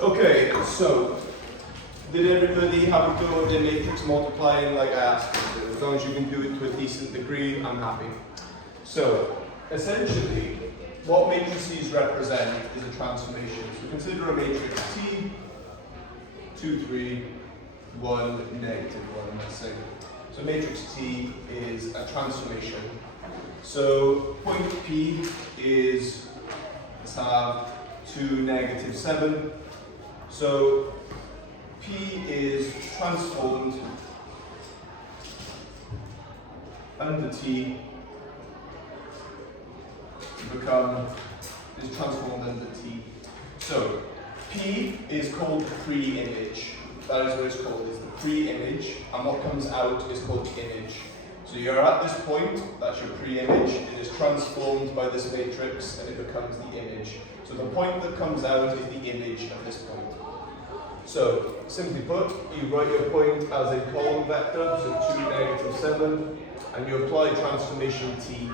Okay, so did everybody have a go at the matrix multiplying like I asked you to? As long as you can do it to a decent degree, I'm happy. So, essentially, what matrices represent is a transformation. So consider a matrix T, 2, 3, 1, negative 1, let's say. So matrix T is a transformation. So point P is, let's have 2, negative 7. So P is transformed under T to become, is transformed under T. So P is called the pre-image. That is what it's called, is the pre-image, and what comes out is called the image. So you're at this point, that's your pre-image, it is transformed by this matrix and it becomes the image. So the point that comes out is the image of this point. So, simply put, you write your point as a column vector, so 2, negative 7, and you apply transformation T.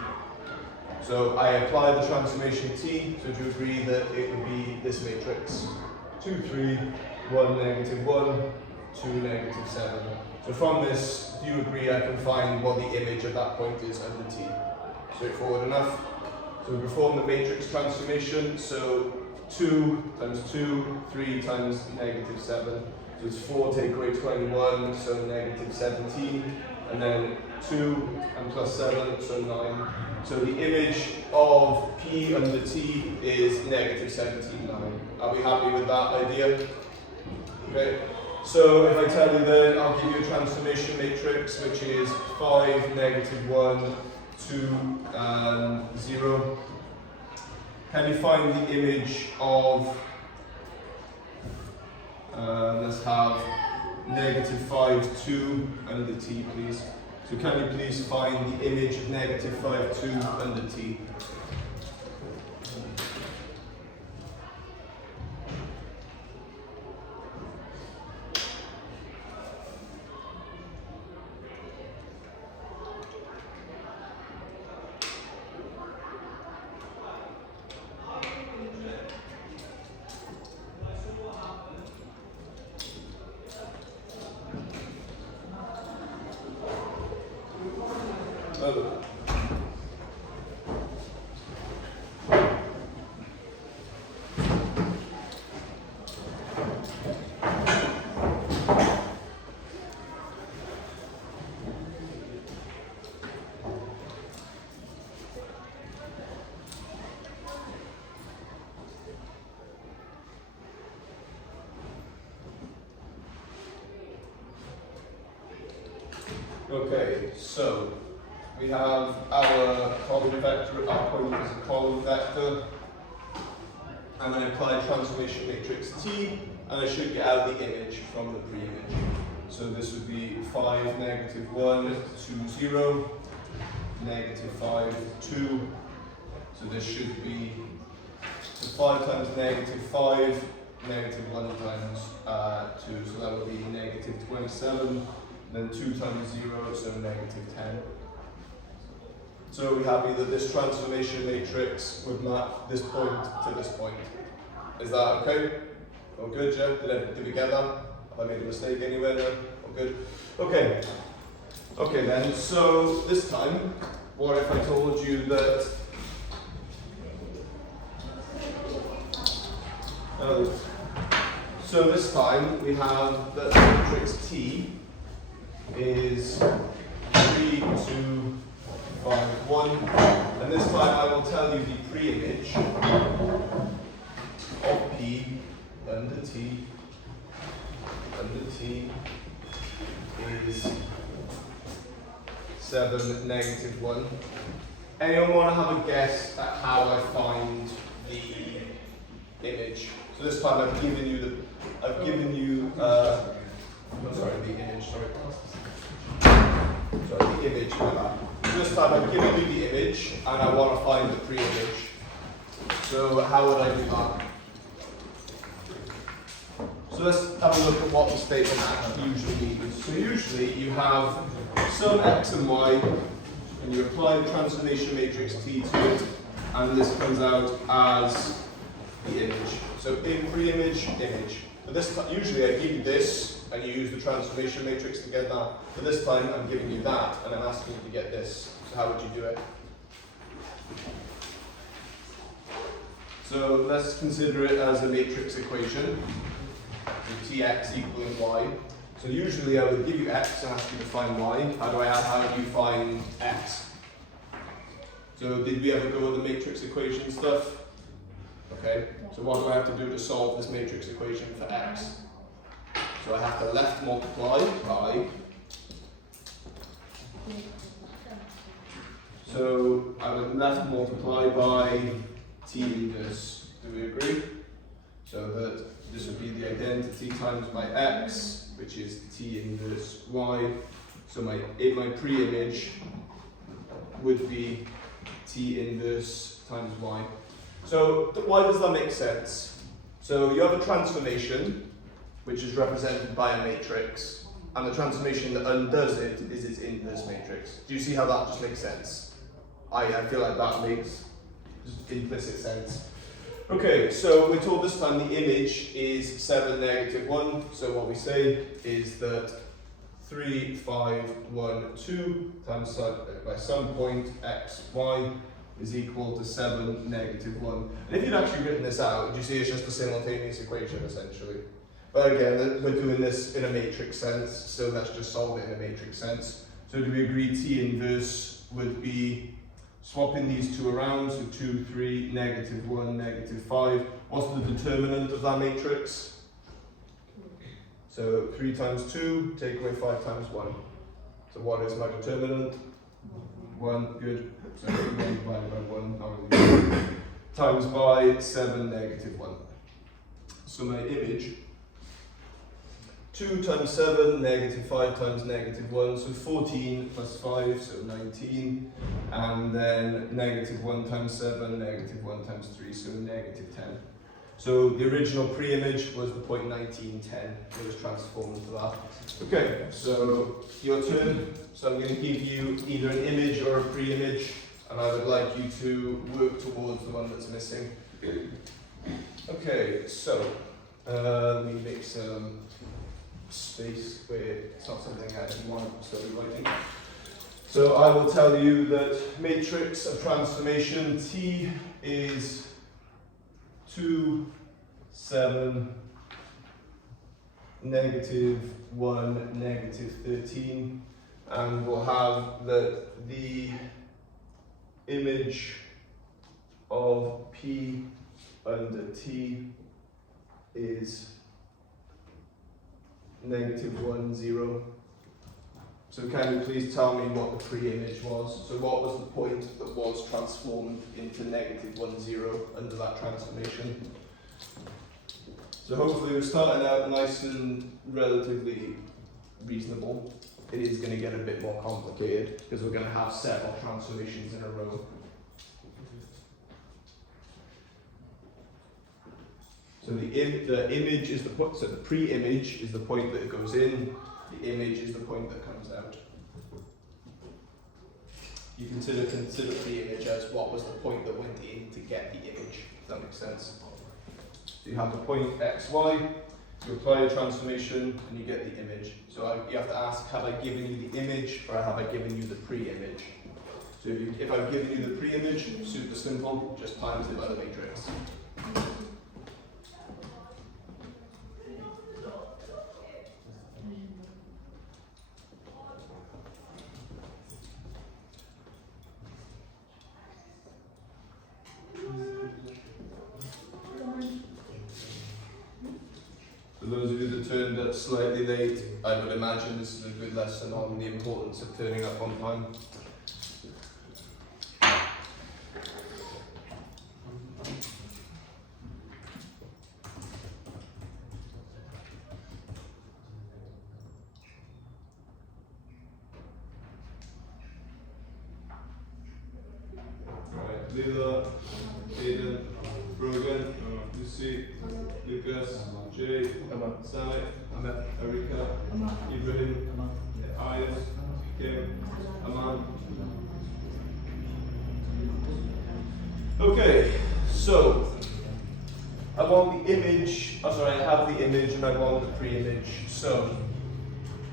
So I apply the transformation T, so do you agree that it would be this matrix? 2, 3, 1, negative 1, 2, negative 7. So from this, do you agree I can find what the image of that point is under T? Straightforward enough. So we perform the matrix transformation, so 2 times 2, 3 times negative 7. So it's 4 take away 21, so negative 17. And then 2 and plus 7, so 9. So the image of P under T is negative 17, 9. Are we happy with that idea? Okay. So if I tell you then, I'll give you a transformation matrix, which is 5, negative 1, 2, and 0. Can you find the image of, let's have negative 5, 2 under T, please. So can you please find the image of negative 5, 2 under T? Okay, so we have our column vector, our point is a column vector, and I apply transformation matrix T, and I should get out the image from the pre-image. So this would be 5, negative 1, 2, 0, negative 5, 2. So this should be 5 times negative 5, negative 1 times 2, so that would be negative 27. Then 2 times 0, so negative 10. So are we happy that this transformation matrix would map this point to this point? Is that okay? All good, yeah? Did we get that? Have I made a mistake anywhere? No? All good? Okay. Okay then, so this time, what if I told you that so this time we have that the matrix T is 3, 2, 5, 1, and this time I will tell you the pre-image of P under T is 7, negative 1. Anyone want to have a guess at how I find the image? So this time I've given you the image, the image, my bad. This time I've given you the image and I want to find the pre-image. So how would I do that? So let's have a look at what the statement actually usually means. So usually you have some x and y, and you apply the transformation matrix T to it, and this comes out as the image. So in pre-image, image. But this time, usually I give you this, and you use the transformation matrix to get that. But this time I'm giving you that, and I'm asking you to get this. So how would you do it? So let's consider it as a matrix equation. So Tx equaling y. So usually I would give you x and ask you to find y. How do you find x? So did we ever go with the matrix equation stuff? Okay, so what do I have to do to solve this matrix equation for x? So I have to left multiply by, so I would left multiply by t inverse. Do we agree? So that this would be the identity times my x, which is t inverse y. So my pre-image would be t inverse times y. So why does that make sense? So you have a transformation, which is represented by a matrix, and the transformation that undoes it is its inverse matrix. Do you see how that just makes sense? I feel like that makes just implicit sense. Okay, so we're told this time the image is 7, negative 1. So what we say is that 3, 5, 1, 2 times by some point x, y is equal to 7, negative 1. And if you'd actually written this out, you see it's just a simultaneous equation essentially. But again, we're doing this in a matrix sense, so let's just solve it in a matrix sense. So do we agree T inverse would be swapping these two around, so 2, 3, negative 1, negative 5. What's the determinant of that matrix? So 3 times 2, take away 5 times 1. So what is my determinant? 1, good. So 1 divided by 1, not really. Times by 7, negative 1. So my image, 2 times 7, negative 5 times negative 1, so 14 plus 5, so 19. And then negative 1 times 7, negative 1 times 3, so negative 10. So the original pre-image was the point 19, 10. It was transformed into that. Okay, so your turn. So I'm going to give you either an image or a pre-image, and I would like you to work towards the one that's missing. Okay, so let me make some space where it's not something I want to be writing. So I will tell you that matrix of transformation T is 2, 7, negative 1, negative 13, and we'll have that the image of P under T is negative 1, 0. So can you please tell me what the pre-image was? So what was the point that was transformed into negative 1, 0 under that transformation? So hopefully we're starting out nice and relatively reasonable. It is going to get a bit more complicated because we're going to have several transformations in a row. So the image is the point, so the pre-image is the point that it goes in, the image is the point that comes out. You consider pre-image as what was the point that went in to get the image, if that makes sense. So you have the point x, y, you apply a transformation and you get the image. So you have to ask, have I given you the image or have I given you the pre-image? So if I've given you the pre-image, super simple, just times it by the matrix. For those of you that turned up slightly late, I would imagine this is a good lesson on the importance of turning up on time. Right, Lila, Aiden, Brogan, Lucy, Lucas, Jay, Sally, Erika, Ibrahim, Ayas, Kim, Aman. Okay, so I want the image, I have the image and I want the pre-image. So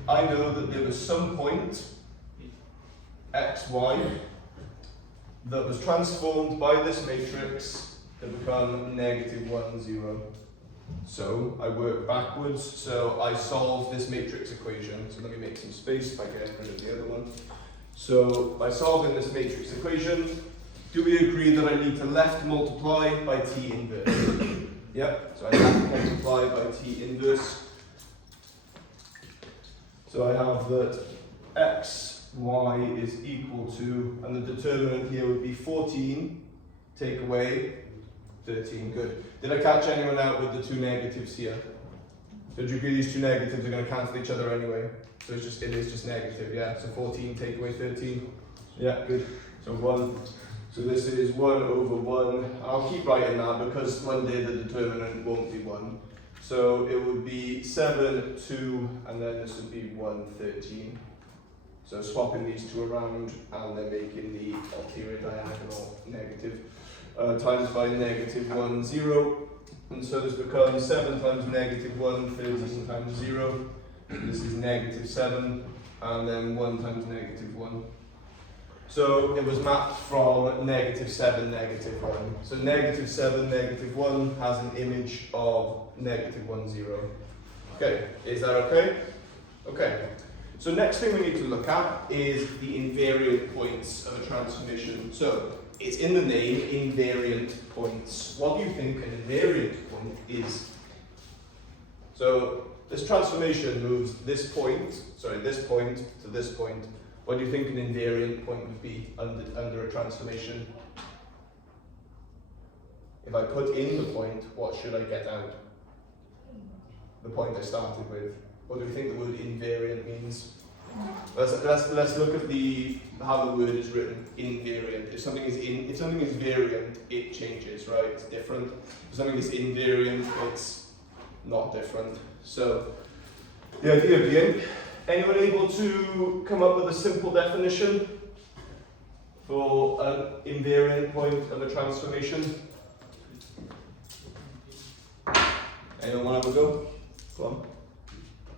I know that there was some point, x, y, that was transformed by this matrix to become -1, 0. So I work backwards, so I solve this matrix equation. So let me make some space by getting rid of the other one. So by solving this matrix equation, do we agree that I need to left multiply by t inverse? Yep, so I left multiply by t inverse. So I have that x, y is equal to, and the determinant here would be 14, take away 13, good. Did I catch anyone out with the two negatives here? So do you agree these two negatives are going to cancel each other anyway? So it is just negative, yeah? So 14 take away 13, yeah, good. So 1, so this is 1 over 1. I'll keep writing that because one day the determinant won't be 1. So it would be 7, 2, and then this would be 1, 13. So swapping these two around and then making the ulterior diagonal negative. Times by -1, 0. And so this becomes 7 times -1, 13 times 0. This is -7, and then 1 times -1. So it was mapped from -7, -1. So -7, -1 has an image of -1, 0. Okay, is that okay? Okay. So next thing we need to look at is the invariant points of a transformation. So it's in the name, invariant points. What do you think an invariant point is? So this transformation moves this point to this point. What do you think an invariant point would be under a transformation? If I put in the point, what should I get out? The point I started with. What do you think the word invariant means? Let's look at how the word is written. Invariant. If something is variant, it changes, right? It's different. If something is invariant, it's not different. So the idea being, anyone able to come up with a simple definition for an invariant point of a transformation? Anyone want to have a go? Go on.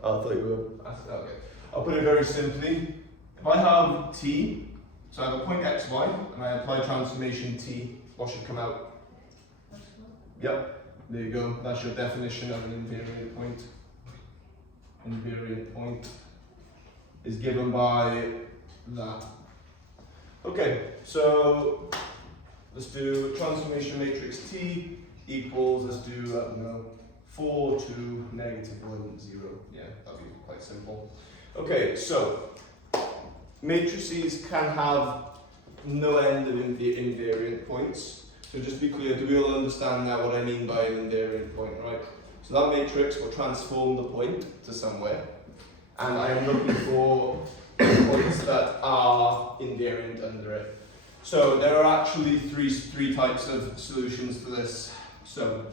Oh, I thought you were. Okay. I'll put it very simply. If I have t, so I have a point x, y, and I apply transformation t, what should come out? Yep, there you go. That's your definition of an invariant point. Invariant point is given by that. Okay, so let's do transformation matrix t equals, let's do, I don't know, 4 to -1, 0. Yeah, that'll be quite simple. Okay, so matrices can have no end of invariant points. So just to be clear, do we all understand now what I mean by an invariant point, right? So that matrix will transform the point to somewhere, and I am looking for points that are invariant under it. So there are actually three types of solutions to this. So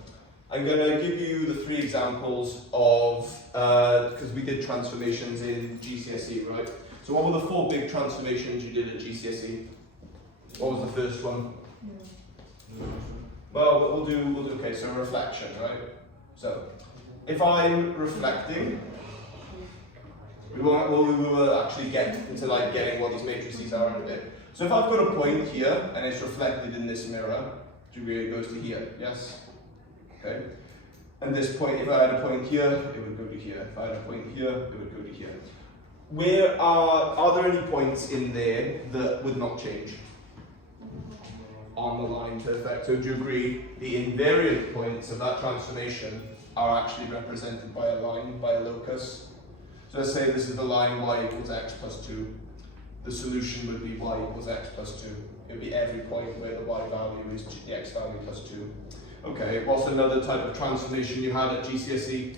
I'm going to give you the 3 examples of, because we did transformations in GCSE, right? So what were the 4 big transformations you did at GCSE? What was the first one? Well, we'll do okay, so reflection, right? So if I'm reflecting, we will actually get into like getting what these matrices are in a bit. So if I've got a point here and it's reflected in this mirror, it goes to here, yes? Okay. And this point, if I had a point here, it would go to here. If I had a point here, it would go to here. Are there any points in there that would not change? On the line, perfect. So do you agree the invariant points of that transformation are actually represented by a line, by a locus? So let's say this is the line y equals x plus 2. The solution would be y equals x plus 2. It would be every point where the y value is the x value plus 2. Okay, what's another type of transformation you had at GCSE?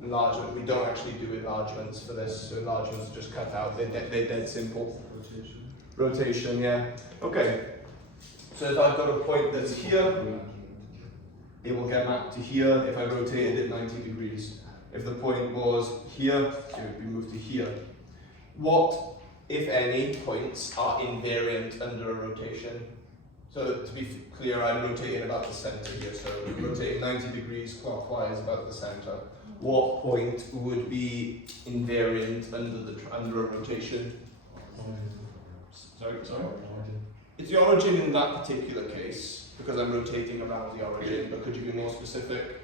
Enlargement. We don't actually do enlargements for this, so enlargements are just cut out. They're dead simple. Rotation, yeah. Okay, so if I've got a point that's here, it will get mapped to here if I rotated it 90 degrees. If the point was here, it would be moved to here. What, if any, points are invariant under a rotation? So to be clear, I'm rotating about the center here, so I'm rotating 90 degrees clockwise about the center. What point would be invariant under a rotation? Sorry? It's the origin in that particular case, because I'm rotating around the origin, but could you be more specific?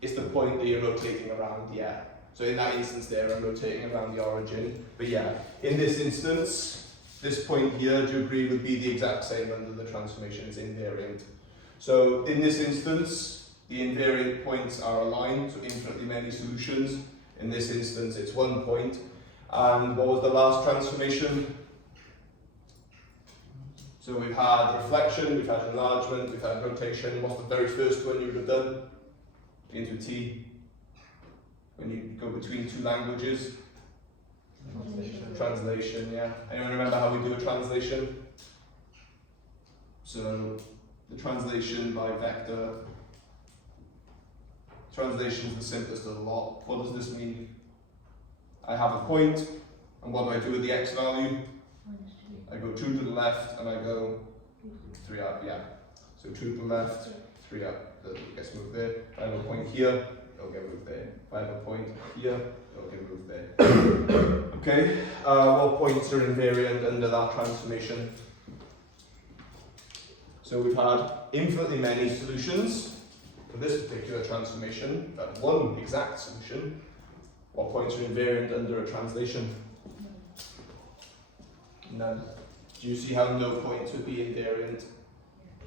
It's the point that you're rotating around, yeah. So in that instance there, I'm rotating around the origin. But yeah, in this instance, this point here, do you agree, would be the exact same under the transformation, it's invariant. So in this instance, the invariant points are aligned, so infinitely many solutions. In this instance, it's 1 point. And what was the last transformation? So we've had reflection, we've had enlargement, we've had rotation. What's the very first one you would have done? Into T. When you go between two languages? Translation, yeah. Anyone remember how we do a translation? So the translation by vector. Translation is the simplest of the lot. What does this mean? I have a point, and what do I do with the x value? I go 2 to the left, and I go 3 up, yeah. So 2 to the left, 3 up, it gets moved there. If I have a point here, it'll get moved there. If I have a point here, it'll get moved there. Okay, what points are invariant under that transformation? So we've had infinitely many solutions for this particular transformation, that one exact solution. What points are invariant under a translation? None. Do you see how no points would be invariant?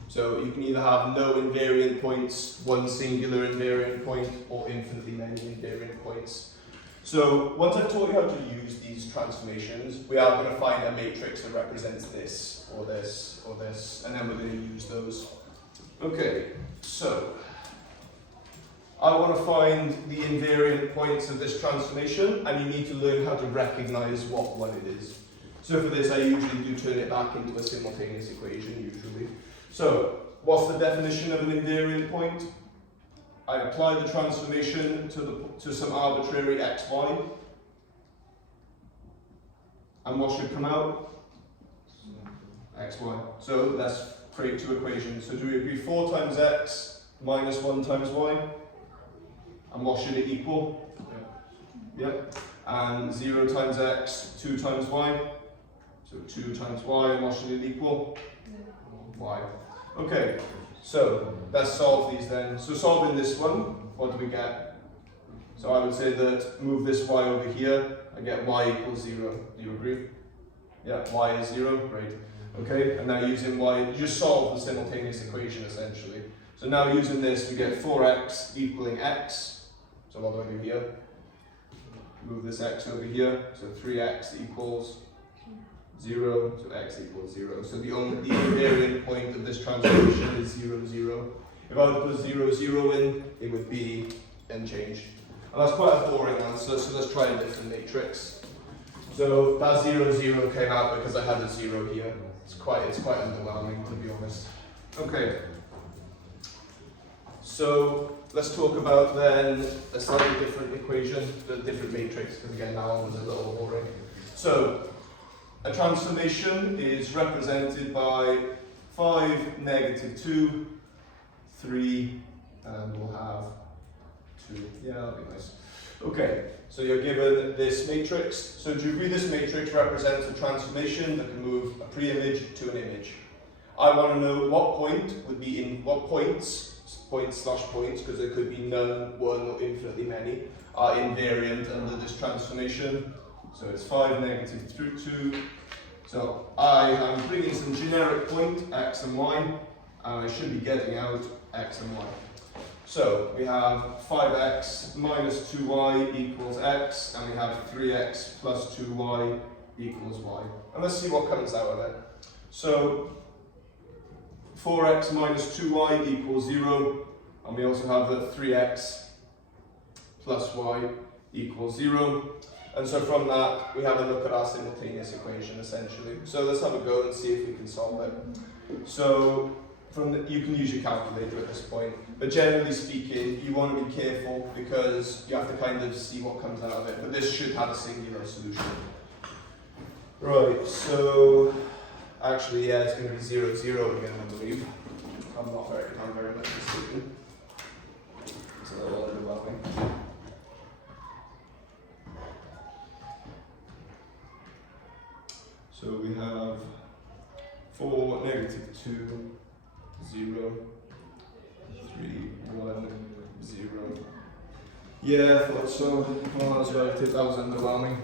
So you can either have no invariant points, one singular invariant point, or infinitely many invariant points. So once I've taught you how to use these transformations, we are going to find a matrix that represents this, or this, or this, and then we're going to use those. Okay, so I want to find the invariant points of this transformation, and you need to learn how to recognize what one it is. So for this, I usually do turn it back into a simultaneous equation, usually. So, what's the definition of an invariant point? I apply the transformation to some arbitrary xy. And what should come out? Xy. So, let's create two equations. So, do we agree 4 times x minus 1 times y? And what should it equal? Yep. And 0 times x, 2 times y. So 2 times y, and what should it equal? Y. Okay, so let's solve these then. So solving this one, what do we get? So I would say that move this y over here, I get y equals 0. Do you agree? Yeah, y is 0, great. Okay, and now using y, you just solve the simultaneous equation essentially. So now using this, we get 4x equaling x. So what do I do here? Move this x over here, so 3x equals 0, so x equals 0. So the invariant point of this transformation is 0, 0. If I were to put 0, 0 in, it would be unchanged. And that's quite a boring answer, so let's try a different matrix. So that 0, 0 came out because I had a 0 here. It's quite underwhelming, to be honest. Okay. So let's talk about then a slightly different equation, a different matrix, because again, that one was a little boring. So a transformation is represented by 5, negative 2, 3, and we'll have 2. Yeah, that'll be nice. Okay, so you're given this matrix. So do you agree this matrix represents a transformation that can move a pre-image to an image? I want to know what point would be in what points, points, because there could be none, 1, or infinitely many, are invariant under this transformation. So it's 5, negative 2. So I am bringing some generic point, x and y, and I should be getting out x and y. So we have 5x minus 2y equals x, and we have 3x plus 2y equals y. And let's see what comes out of it. So 4x minus 2y equals 0, and we also have that 3x plus y equals 0. And so from that, we have a look at our simultaneous equation, essentially. So let's have a go and see if we can solve it. So you can use your calculator at this point, but generally speaking, you want to be careful because you have to kind of see what comes out of it. But this should have a singular solution. Right, so Actually, yeah, it's going to be 0, 0 again, I believe. I'm very much mistaken. It's a little underwhelming. So we have 4, negative 2, 0, 3, 1, 0. Yeah, I thought so. Well, that's right, that was underwhelming.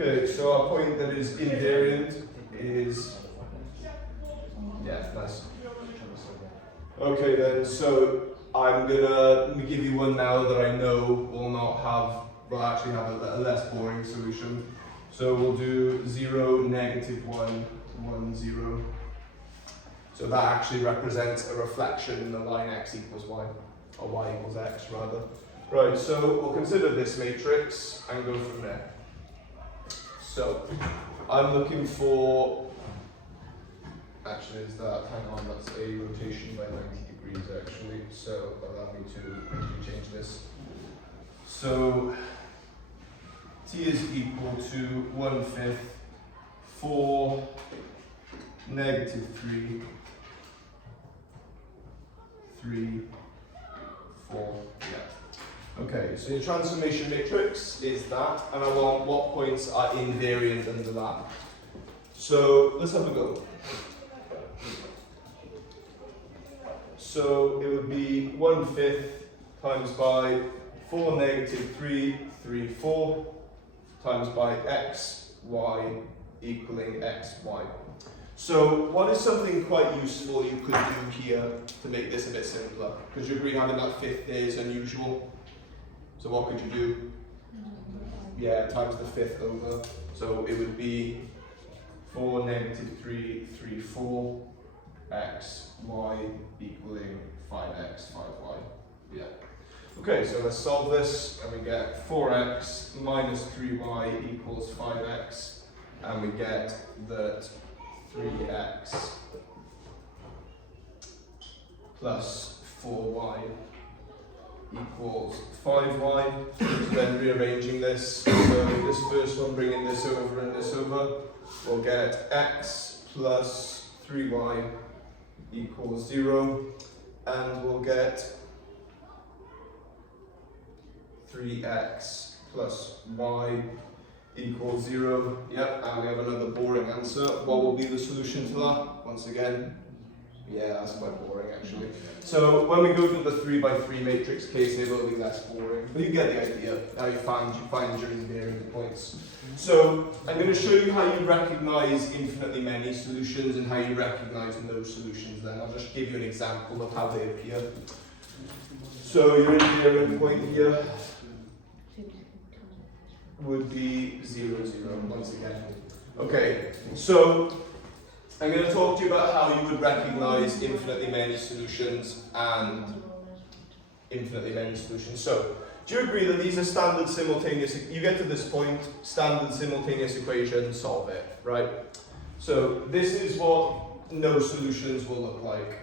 Okay, so our point that is invariant is, yeah, nice. Okay then, so I'm gonna give you one now that I know will not have, will actually have a less boring solution. So we'll do 0, negative 1, 1, 0. So that actually represents a reflection in the line x equals y, or y equals x rather. Right, so we'll consider this matrix and go from there. So I'm looking for, actually is that, hang on, that's a rotation by 90 degrees actually, so allow me to change this. So t is equal to 1/5, 4, negative 3, 3, 4, yeah. Okay, so your transformation matrix is that, and I want what points are invariant under that. So let's have a go. So it would be 1/5 times by 4, negative 3, 3, 4 times by x, y equaling x, y. So what is something quite useful you could do here to make this a bit simpler? Because you agree having that 5th there is unusual. So what could you do? Yeah, times the 5th over. So it would be 4, negative 3, 3, 4, x, y equaling 5x, 5y. Yeah. Okay, so let's solve this, and we get 4x minus 3y equals 5x, and we get that 3x plus 4y equals 5y. So then rearranging this, so this first one, bringing this over and this over, we'll get x plus 3y equals 0, and we'll get 3x plus y equals 0. Yep, and we have another boring answer. What will be the solution to that? Once again, yeah, that's quite boring actually. So when we go to the 3 by 3 matrix case, it will be less boring. But you get the idea. Now you find your invariant points. So I'm going to show you how you recognize infinitely many solutions and how you recognize no solutions. Then I'll just give you an example of how they appear. So your invariant point here would be 0, 0 once again. Okay, so I'm going to talk to you about how you would recognize infinitely many solutions and infinitely many solutions. So, do you agree that these are standard simultaneous, you get to this point, standard simultaneous equation, solve it, right? So, this is what no solutions will look like.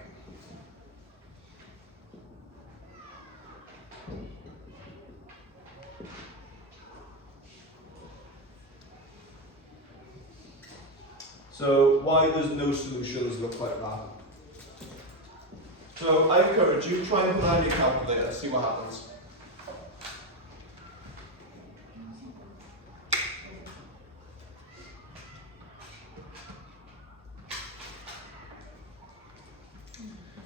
So why does no solutions look like that? So I encourage you, try and put that in your calculator, see what happens.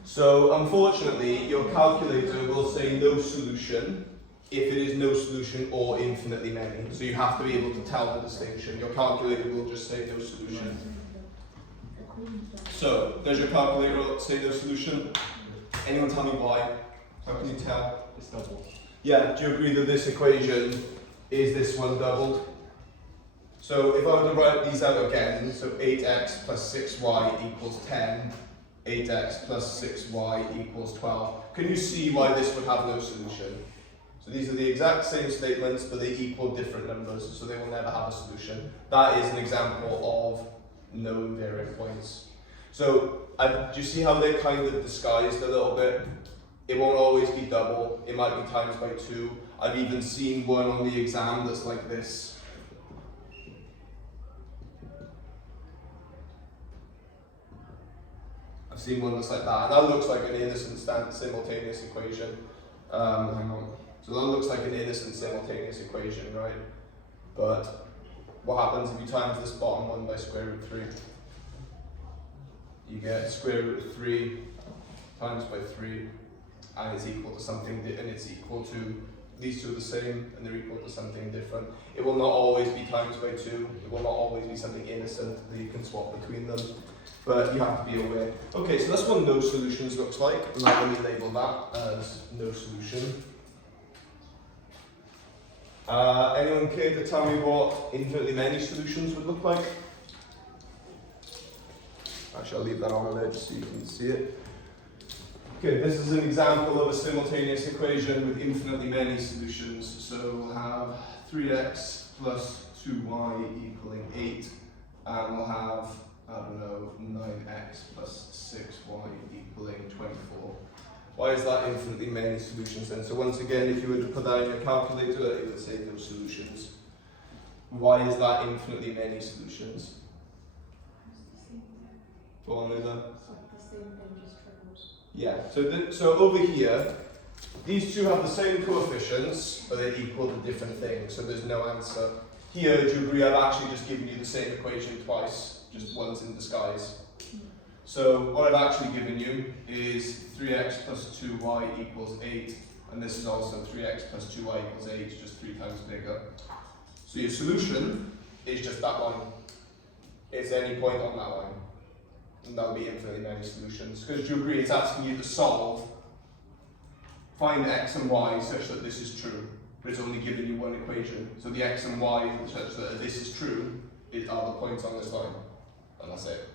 So unfortunately, your calculator will say no solution if it is no solution or infinitely many. So you have to be able to tell the distinction. Your calculator will just say no solution. So, does your calculator say no solution? Anyone tell me why? How can you tell? It's double. Yeah, do you agree that this equation is this one doubled? So if I were to write these out again, so 8x plus 6y equals 10, 8x plus 6y equals 12. Can you see why this would have no solution? So these are the exact same statements, but they equal different numbers, so they will never have a solution. That is an example of no invariant points. So do you see how they're kind of disguised a little bit? It won't always be double, it might be times by 2. I've even seen one on the exam that's like this. seen one that's like that, and that looks like an innocent simultaneous equation. Hang on. So that looks like an innocent simultaneous equation, right? But what happens if you times this bottom one by square root 3? You get square root of 3 times by 3, and it's equal to something, and it's equal to, these two are the same, and they're equal to something different. It will not always be times by 2, it will not always be something innocent that you can swap between them, but you have to be aware. Okay, so that's what no solutions looks like, and now let me label that as no solution. Anyone care to tell me what infinitely many solutions would look like? Actually, I'll leave that on there just so you can see it. Okay, this is an example of a simultaneous equation with infinitely many solutions. So we'll have 3x plus 2y equaling 8, and we'll have, I don't know, 9x plus 6y equaling 24. Why is that infinitely many solutions then? So once again, if you were to put that in your calculator, it would say no solutions. Why is that infinitely many solutions? Go on, Lila. It's like the same thing, just triples. Yeah, so over here, these two have the same coefficients, but they equal to different things, so there's no answer. Here, do you agree I've actually just given you the same equation twice, just once in disguise? So what I've actually given you is 3x plus 2y equals 8, and this is also 3x plus 2y equals 8, just 3 times bigger. So your solution is just that line. It's any point on that line. And that'll be infinitely many solutions. Because do you agree it's asking you to solve, find x and y such that this is true, but it's only giving you one equation. So the x and y such that this is true are the points on this line. And that's it.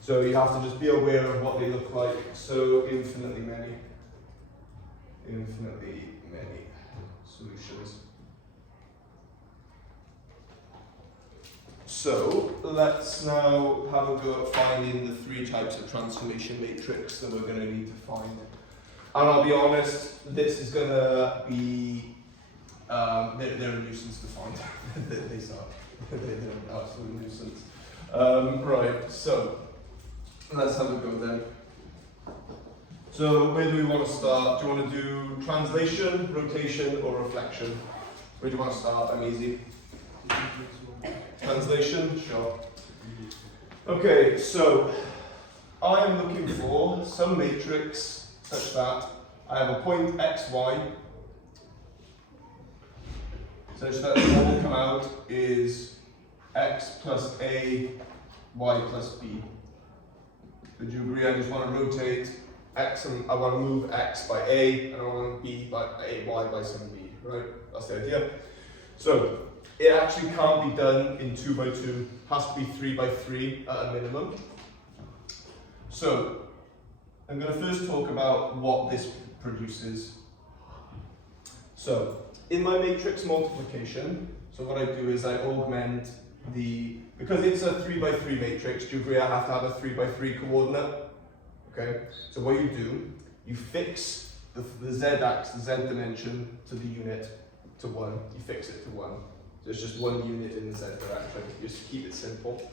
So you have to just be aware of what they look like. So infinitely many solutions. So let's now have a go at finding the 3 types of transformation matrix that we're going to need to find. And I'll be honest, this is going to be, they're a nuisance to find. They suck. They're an absolute nuisance. Right, so let's have a go then. So where do we want to start? Do you want to do translation, rotation, or reflection? Where do you want to start? I'm easy. Translation? Sure. Okay, so I am looking for some matrix such that I have a point xy such that what will come out is x plus a, y plus b. Would you agree I just want to rotate x and I want to move x by a and I want b by a, y by some b, right? That's the idea. So it actually can't be done in 2 by 2, has to be 3 by 3 at a minimum. So I'm going to first talk about what this produces. So in my matrix multiplication, so what I do is I augment because it's a 3 by 3 matrix, do you agree I have to have a 3 by 3 coordinate? Okay, so what you do, you fix the z-axis, the z-dimension to the unit to 1, you fix it to 1. There's just 1 unit in the z direction, just keep it simple.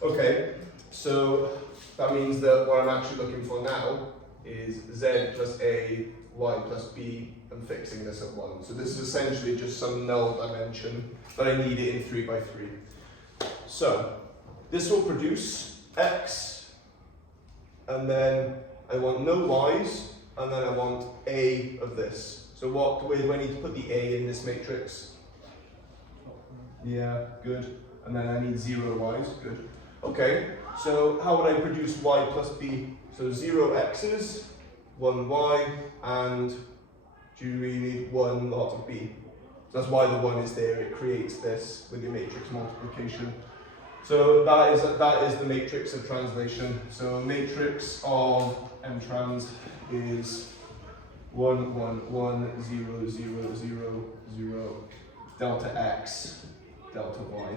Okay, so that means that what I'm actually looking for now is z plus a, y plus b, I'm fixing this at 1. So this is essentially just some null dimension, but I need it in 3 by 3. So this will produce x, and then I want no y's, and then I want a of this. So where do I need to put the a in this matrix? Yeah, good. And then I need 0 y's, good. Okay, so how would I produce y plus b? So 0 x's, 1 y, and do you really need 1 lot of b? So that's why the 1 is there, it creates this with your matrix multiplication. So that is the matrix of translation. So a matrix of mtrans is 1, 1, 1, 0, 0, 0, 0, delta x, delta y.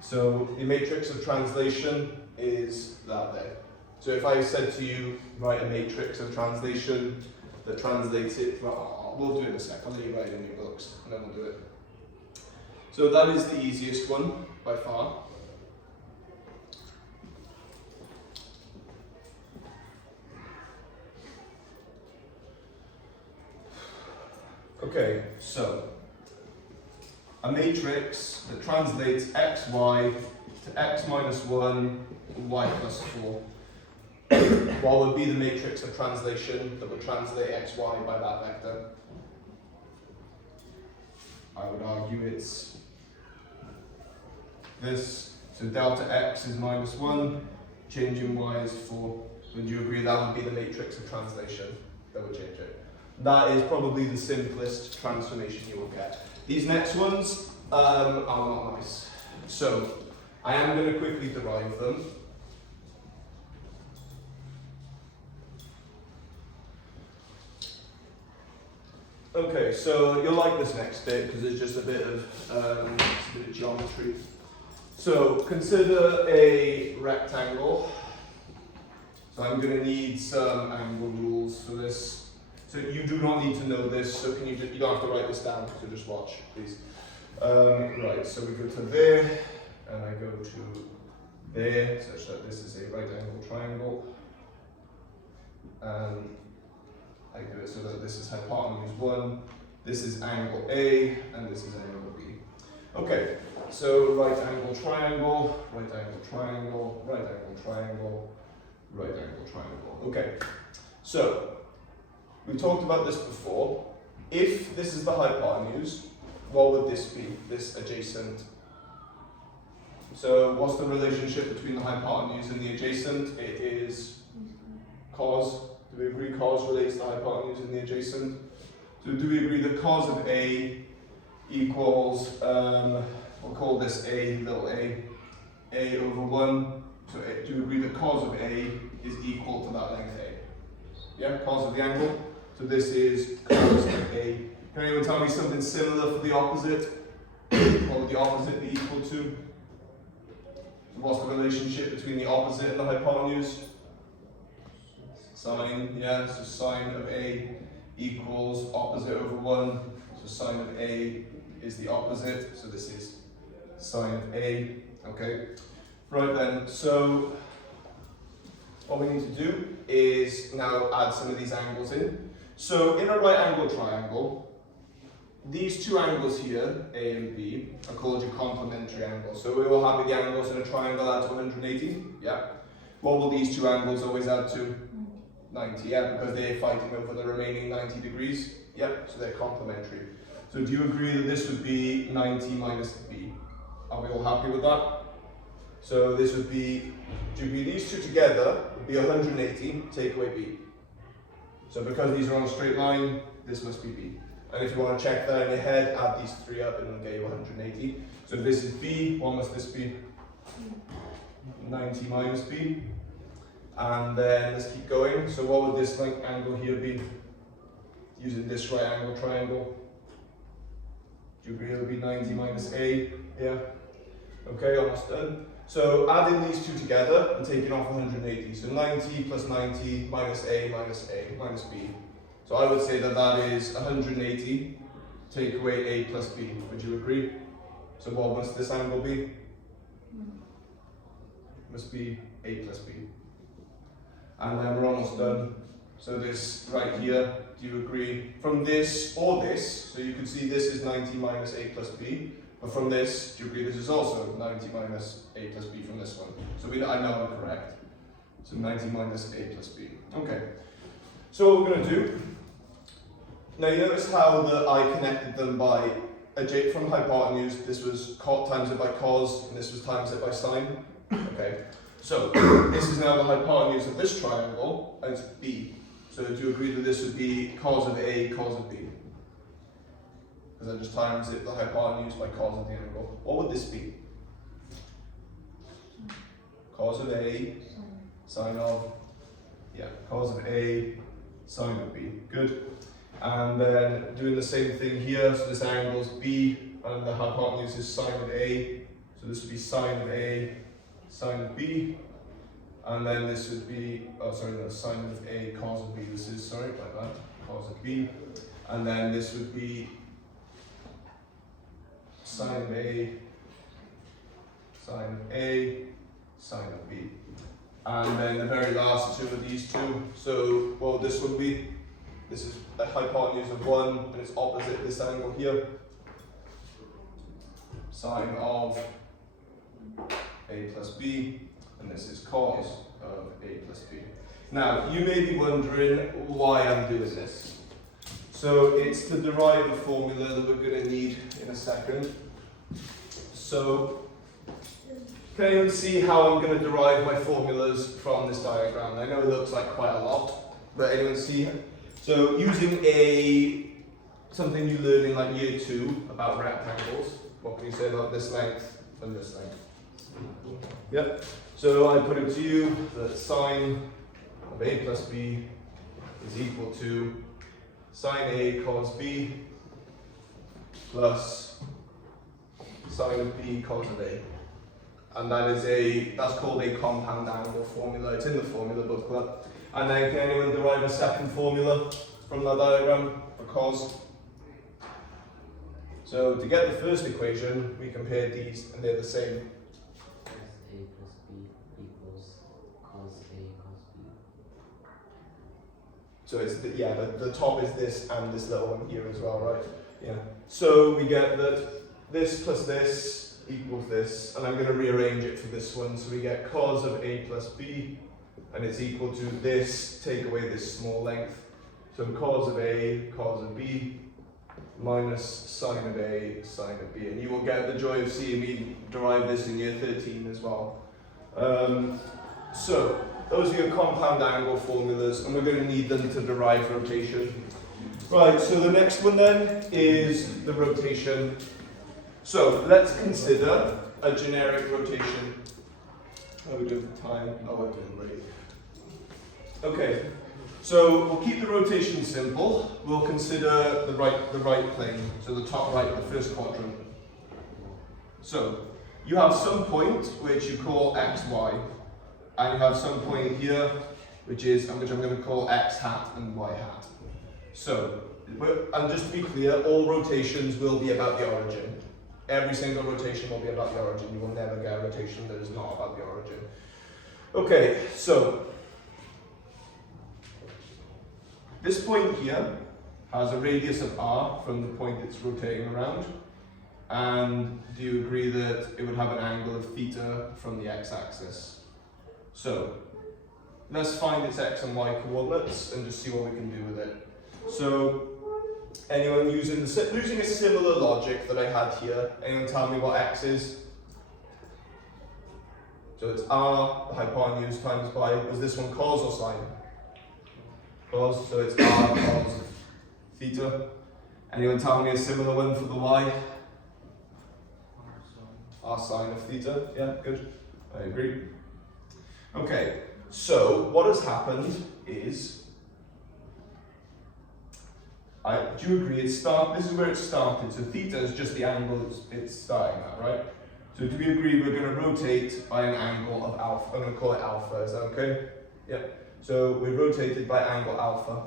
So the matrix of translation is that there. So if I said to you, write a matrix of translation that translates it, well, we'll do it in a sec, I'll let you write it in your books, and then we'll do it. So that is the easiest one, by far. Okay, so a matrix that translates xy to x minus 1 and y plus 4. What would be the matrix of translation that would translate xy by that vector? I would argue it's this. So delta x is minus 1, changing y is 4. Would you agree that would be the matrix of translation that would change it? That is probably the simplest transformation you will get. These next ones are not nice. So I am going to quickly derive them. Okay, so you'll like this next bit because it's just a bit of geometry. So consider a rectangle. So I'm going to need some angle rules for this. So you do not need to know this. So you don't have to write this down. So just watch, please. Right. So we go to there, and I go to there, such that this is a right angle triangle, and I do it so that this is hypotenuse 1, this is angle A, and this is angle B. Okay, so right angle triangle, right angle triangle, right angle triangle, right angle triangle. Okay, so we've talked about this before. If this is the hypotenuse, what would this be, this adjacent? So what's the relationship between the hypotenuse and the adjacent? It is cos. Do we agree cos relates to the hypotenuse and the adjacent? So do we agree that cos of A equals, we'll call this A, little a over 1. So do we agree that cos of A is equal to that length A? Yeah, cos of the angle. So this is cos of A. Can anyone tell me something similar for the opposite? What would the opposite be equal to? What's the relationship between the opposite and the hypotenuse? Sine, yeah, so sine of A equals opposite over 1. So sine of A is the opposite, so this is sine of A, okay? Right then, so what we need to do is now add some of these angles in. So in a right angle triangle, these two angles here, A and B, are called your complementary angles. So we will have the angles in a triangle add to 180, yeah? What will these two angles always add to? 90, yeah, because they're fighting over the remaining 90 degrees. Yep, so they're complementary. So do you agree that this would be 90 minus B? Are we all happy with that? So this would be, do you agree these two together would be 180, take away B. So because these are on a straight line, this must be B. And if you want to check that in your head, add these three up and it'll get you 180. So if this is B, what must this be? 90 minus B. And then let's keep going. So what would this angle here be? Using this right angle triangle. Do you agree it would be 90 minus A? Yeah. Okay, almost done. So adding these two together and taking off 180. So 90 plus 90 minus A minus B. So I would say that that is 180. Take away A plus B. Would you agree? So what must this angle be? Must be A plus B. And then we're almost done. So this right here, do you agree? From this or this, so you can see this is 90 minus A plus B, but from this, do you agree this is also 90 minus A plus B from this one? So I know I'm correct. So 90 minus A plus B. Okay. So what we're going to do, now you notice how I connected them by from hypotenuse, this was times it by cos, and this was times it by sine. Okay. So, this is now the hypotenuse of this triangle, and it's B. So do you agree that this would be cos of A, cos of B? Because I just times it, the hypotenuse by cos of the angle. What would this be? Cos of A, sine of, yeah, cos of A, sine of B. Good. And then doing the same thing here, so this angle is B, and the hypotenuse is sine of A. So this would be sine of A, sine of B, and then this would be, sine of A, cos of B, this is, sorry, like that, cos of B, and then this would be sine of A, sine of A, sine of B. And then the very last two of these two, so, well, this would be This is a hypotenuse of 1, and it's opposite this angle here. Sine of a plus b, and this is cos of a plus b. Now, you may be wondering why I'm doing this. So it's to derive a formula that we're going to need in a second. So, can anyone see how I'm going to derive my formulas from this diagram? I know it looks like quite a lot, but anyone see? So, using something you learn in like year 2 about rectangles, what can you say about this length and this length? Yep. So I put it to you that sine of a plus b is equal to sine a cos b plus sine of b cos of a. And that's called a compound angle formula. It's in the formula booklet. And then can anyone derive a second formula from that diagram for cos? So to get the first equation, we compared these and they're the same. A plus b equals cos a cos b. So it's the top is this and this little one here as well, right? Yeah. So we get that this plus this equals this, and I'm going to rearrange it for this one. So we get cos of a plus b, and it's equal to this, take away this small length. So cos of a, cos of b, minus sine of a, sine of b. And you will get the joy of seeing me derive this in year 13 as well. So those are your compound angle formulas, and we're going to need them to derive rotation. Right, so the next one then is the rotation. So let's consider a generic rotation. How are we doing for time? Oh, we're doing great. Okay, so we'll keep the rotation simple. We'll consider the right plane, so the top right, the first quadrant. So you have some point which you call x, y, and you have some point here which I'm going to call x hat and y hat. So, and just to be clear, all rotations will be about the origin. Every single rotation will be about the origin. You will never get a rotation that is not about the origin. Okay, so this point here has a radius of r from the point it's rotating around. And do you agree that it would have an angle of theta from the x-axis? So let's find its x and y coordinates and just see what we can do with it. So anyone using a similar logic that I had here, anyone tell me what x is? So it's r, the hypotenuse, times y. Was this one cos or sine? Cos, so it's r cos of theta. Anyone tell me a similar one for the y? R sine of theta. Yeah, good. I agree. Okay, so what has happened is, do you agree? This is where it started. So theta is just the angle it's starting at, right? So do we agree we're going to rotate by an angle of alpha? I'm going to call it alpha. Is that okay? Yep. So we rotated by angle alpha.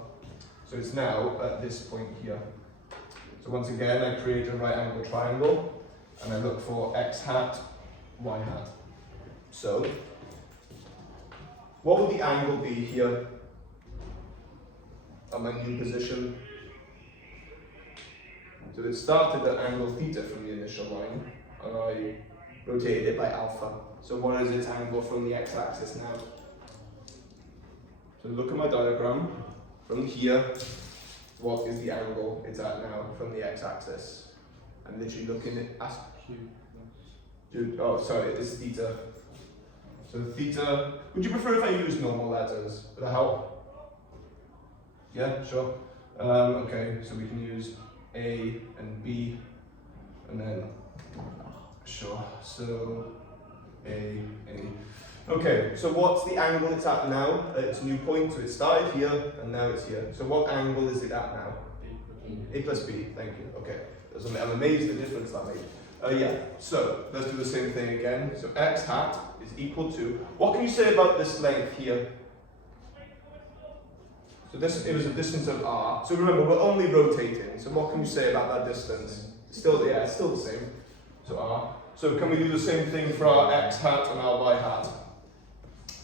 So it's now at this point here. So once again, I create a right angle triangle, and I look for x hat, y hat. So what would the angle be here at my new position? So it started at angle theta from the initial line, and I rotated it by alpha. So what is its angle from the x-axis now? So look at my diagram. From here, what is the angle it's at now from the x-axis? I'm literally looking at it is theta. So theta, would you prefer if I use normal letters? Would that help? Yeah, sure. Okay, so we can use A and B, and then, sure, so A. Okay, so what's the angle it's at now at its new point? So it started here, and now it's here. So what angle is it at now? A plus B, thank you. Okay, I'm amazed the difference that made. Yeah, so let's do the same thing again. So x hat is equal to, what can you say about this length here? So it was a distance of r. So remember, we're only rotating. So what can you say about that distance? It's still the same. So r. So can we do the same thing for our x hat and our y hat?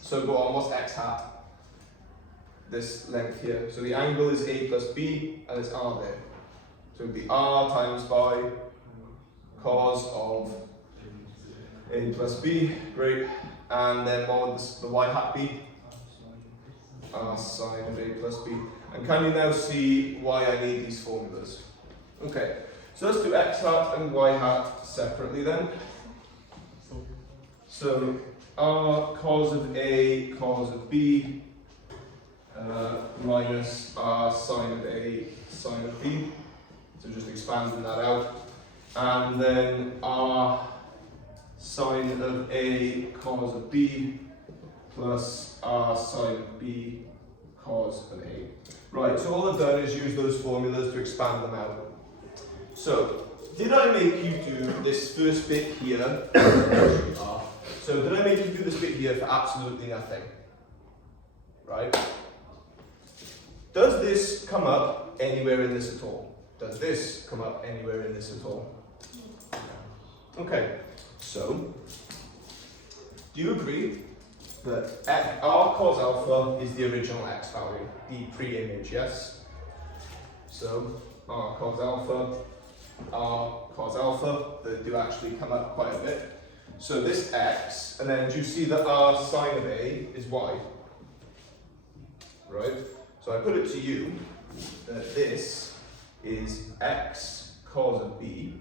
So go on, what's x hat? this length here. So the angle is A plus B, and it's R there. So it would be R times by cos of A plus B, great. And then what would the y hat be? R sine of A plus B. And can you now see why I need these formulas? Okay, so let's do x hat and y hat separately then. So R cos of A cos of B minus R sine of A sine of B. So just expanding that out. And then R sine of A cos of B plus R sine of B cos of A. Right, so all I've done is use those formulas to expand them out. So, did I make you do this first bit here? So did I make you do this bit here for absolutely nothing? Right? Does this come up anywhere in this at all? Does this come up anywhere in this at all? Okay, so do you agree that R cos alpha is the original x value, the pre-image, yes? So R cos alpha, they do actually come up quite a bit. So this x, and then do you see that R sine of A is y? Right? So I put it to you that this is x cos of B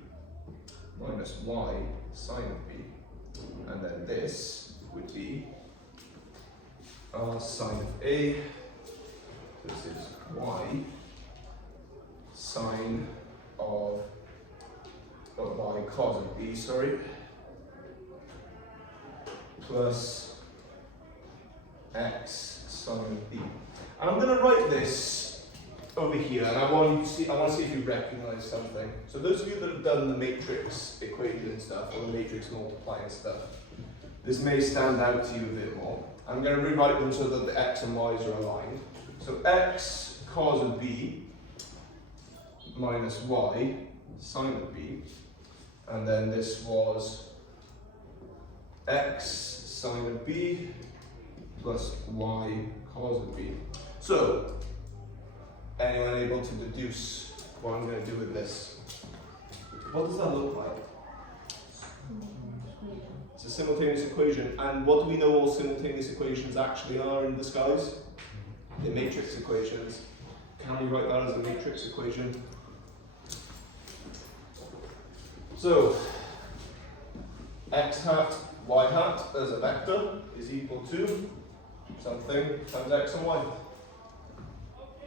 minus y sine of B. And then this would be R sine of A. This is y sine of y cos of B, sorry, plus x sine of B. And I'm going to write this over here, and I want to see if you recognize something. So those of you that have done the matrix equation stuff, or the matrix multiplying stuff, this may stand out to you a bit more. I'm going to rewrite them so that the x and y's are aligned. So x cos of B minus y sine of B, and then this was x sine of B plus y cos of B. So, anyone able to deduce what I'm going to do with this? What does that look like? It's a simultaneous equation, and what do we know all simultaneous equations actually are in disguise? They're matrix equations. Can we write that as a matrix equation? So, x hat, y hat as a vector is equal to something times x and y.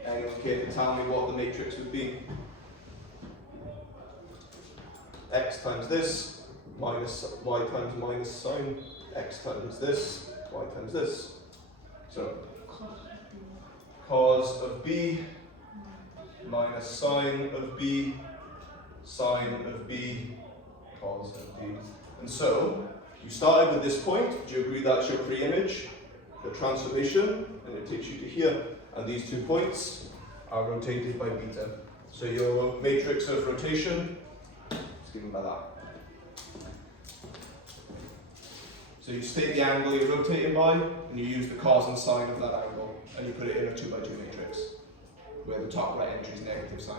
Anyone care to tell me what the matrix would be? X times this, minus y times minus sine, x times this, y times this. So, cos of B minus sine of B, sine of B, cos of B. And so, you started with this point. Do you agree that's your pre-image? The transformation, and it takes you to here. And these 2 points are rotated by beta. So your matrix of rotation is given by that. So you state the angle you're rotating by, and you use the cos and sine of that angle, and you put it in a 2x2 matrix, where the top right entry is negative sign.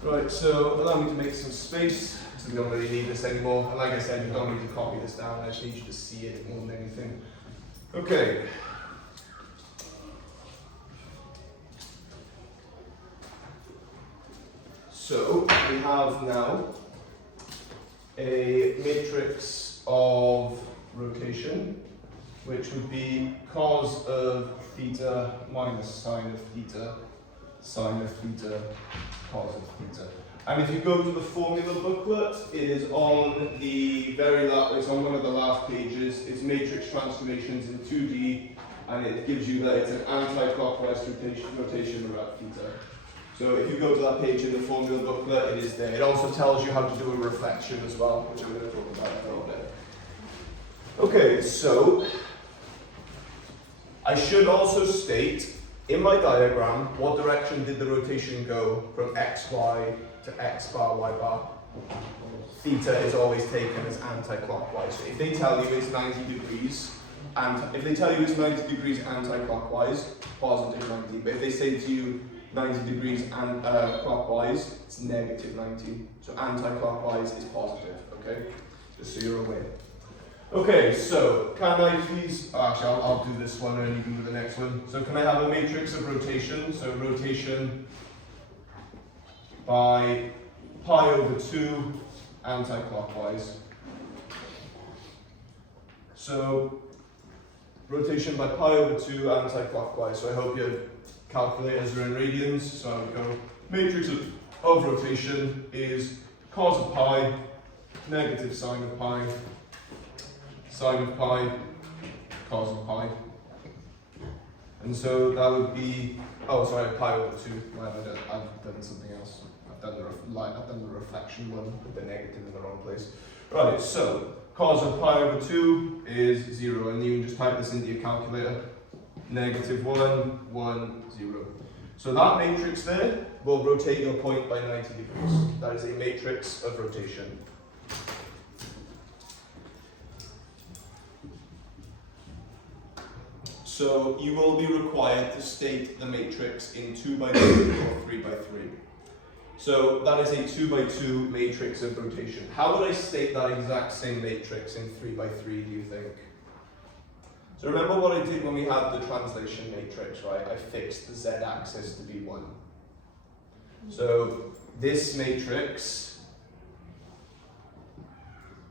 Right, so allow me to make some space, because we don't really need this anymore. And like I said, you don't need to copy this down, I just need you to see it more than anything. Okay. So we have now a matrix of rotation, which would be cos of theta minus sine of theta, sine of theta, cos of theta. And if you go to the formula booklet, it is on the it's on one of the last pages. It's matrix transformations in 2D, and it gives you that it's an anti-clockwise rotation around theta. So if you go to that page in the formula booklet, it is there. It also tells you how to do a reflection as well, which I'm going to talk about in a little bit. Okay, so I should also state in my diagram what direction did the rotation go from xy to x bar, y bar. Theta is always taken as anti-clockwise. So if they tell you it's 90 degrees, if they tell you it's 90 degrees anti-clockwise, positive 90. But if they say to you 90 degrees and clockwise, it's negative 90. So anti-clockwise is positive, okay? Just so you're aware. Okay, so can I please, actually I'll do this one and you can do the next one. So can I have a matrix of rotation? So rotation by pi over 2 anti-clockwise. So rotation by pi over 2 anti-clockwise. So I hope your calculators are in radians. So I would go matrix of rotation is cos of pi, negative sine of pi, sine of pi, cos of pi. And so that would be, oh sorry, pi over 2. I've done something else. I've done the reflection one with the negative in the wrong place. Right, so cos of pi over 2 is 0, and you can just type this into your calculator. Negative 1, 1, 0. So that matrix there will rotate your point by 90 degrees. That is a matrix of rotation. So you will be required to state the matrix in 2 by 2 or 3 by 3. So that is a 2 by 2 matrix of rotation. How would I state that exact same matrix in 3 by 3, do you think? So remember what I did when we had the translation matrix, right? I fixed the z-axis to be 1. So this matrix,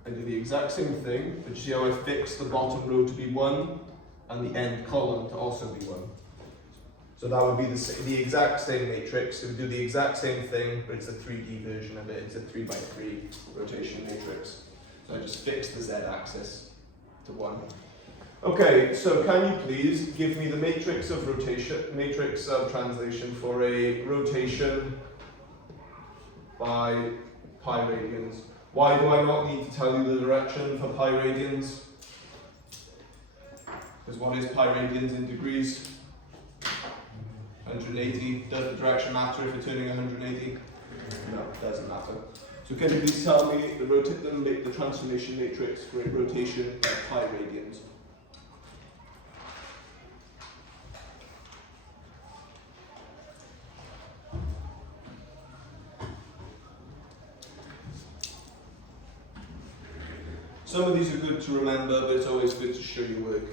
I do the exact same thing, but you see how I fixed the bottom row to be 1 and the end column to also be 1. So that would be the exact same matrix. So we do the exact same thing, but it's a 3D version of it. It's a 3 by 3 rotation matrix. So I just fixed the z-axis to 1. Okay, so can you please give me the matrix of rotation, matrix of translation for a rotation by pi radians? Why do I not need to tell you the direction for pi radians? Because what is pi radians in degrees? 180. Does the direction matter if you're turning 180? No, it doesn't matter. So can you please tell me the transformation matrix for a rotation by pi radians? Some of these are good to remember, but it's always good to show your work.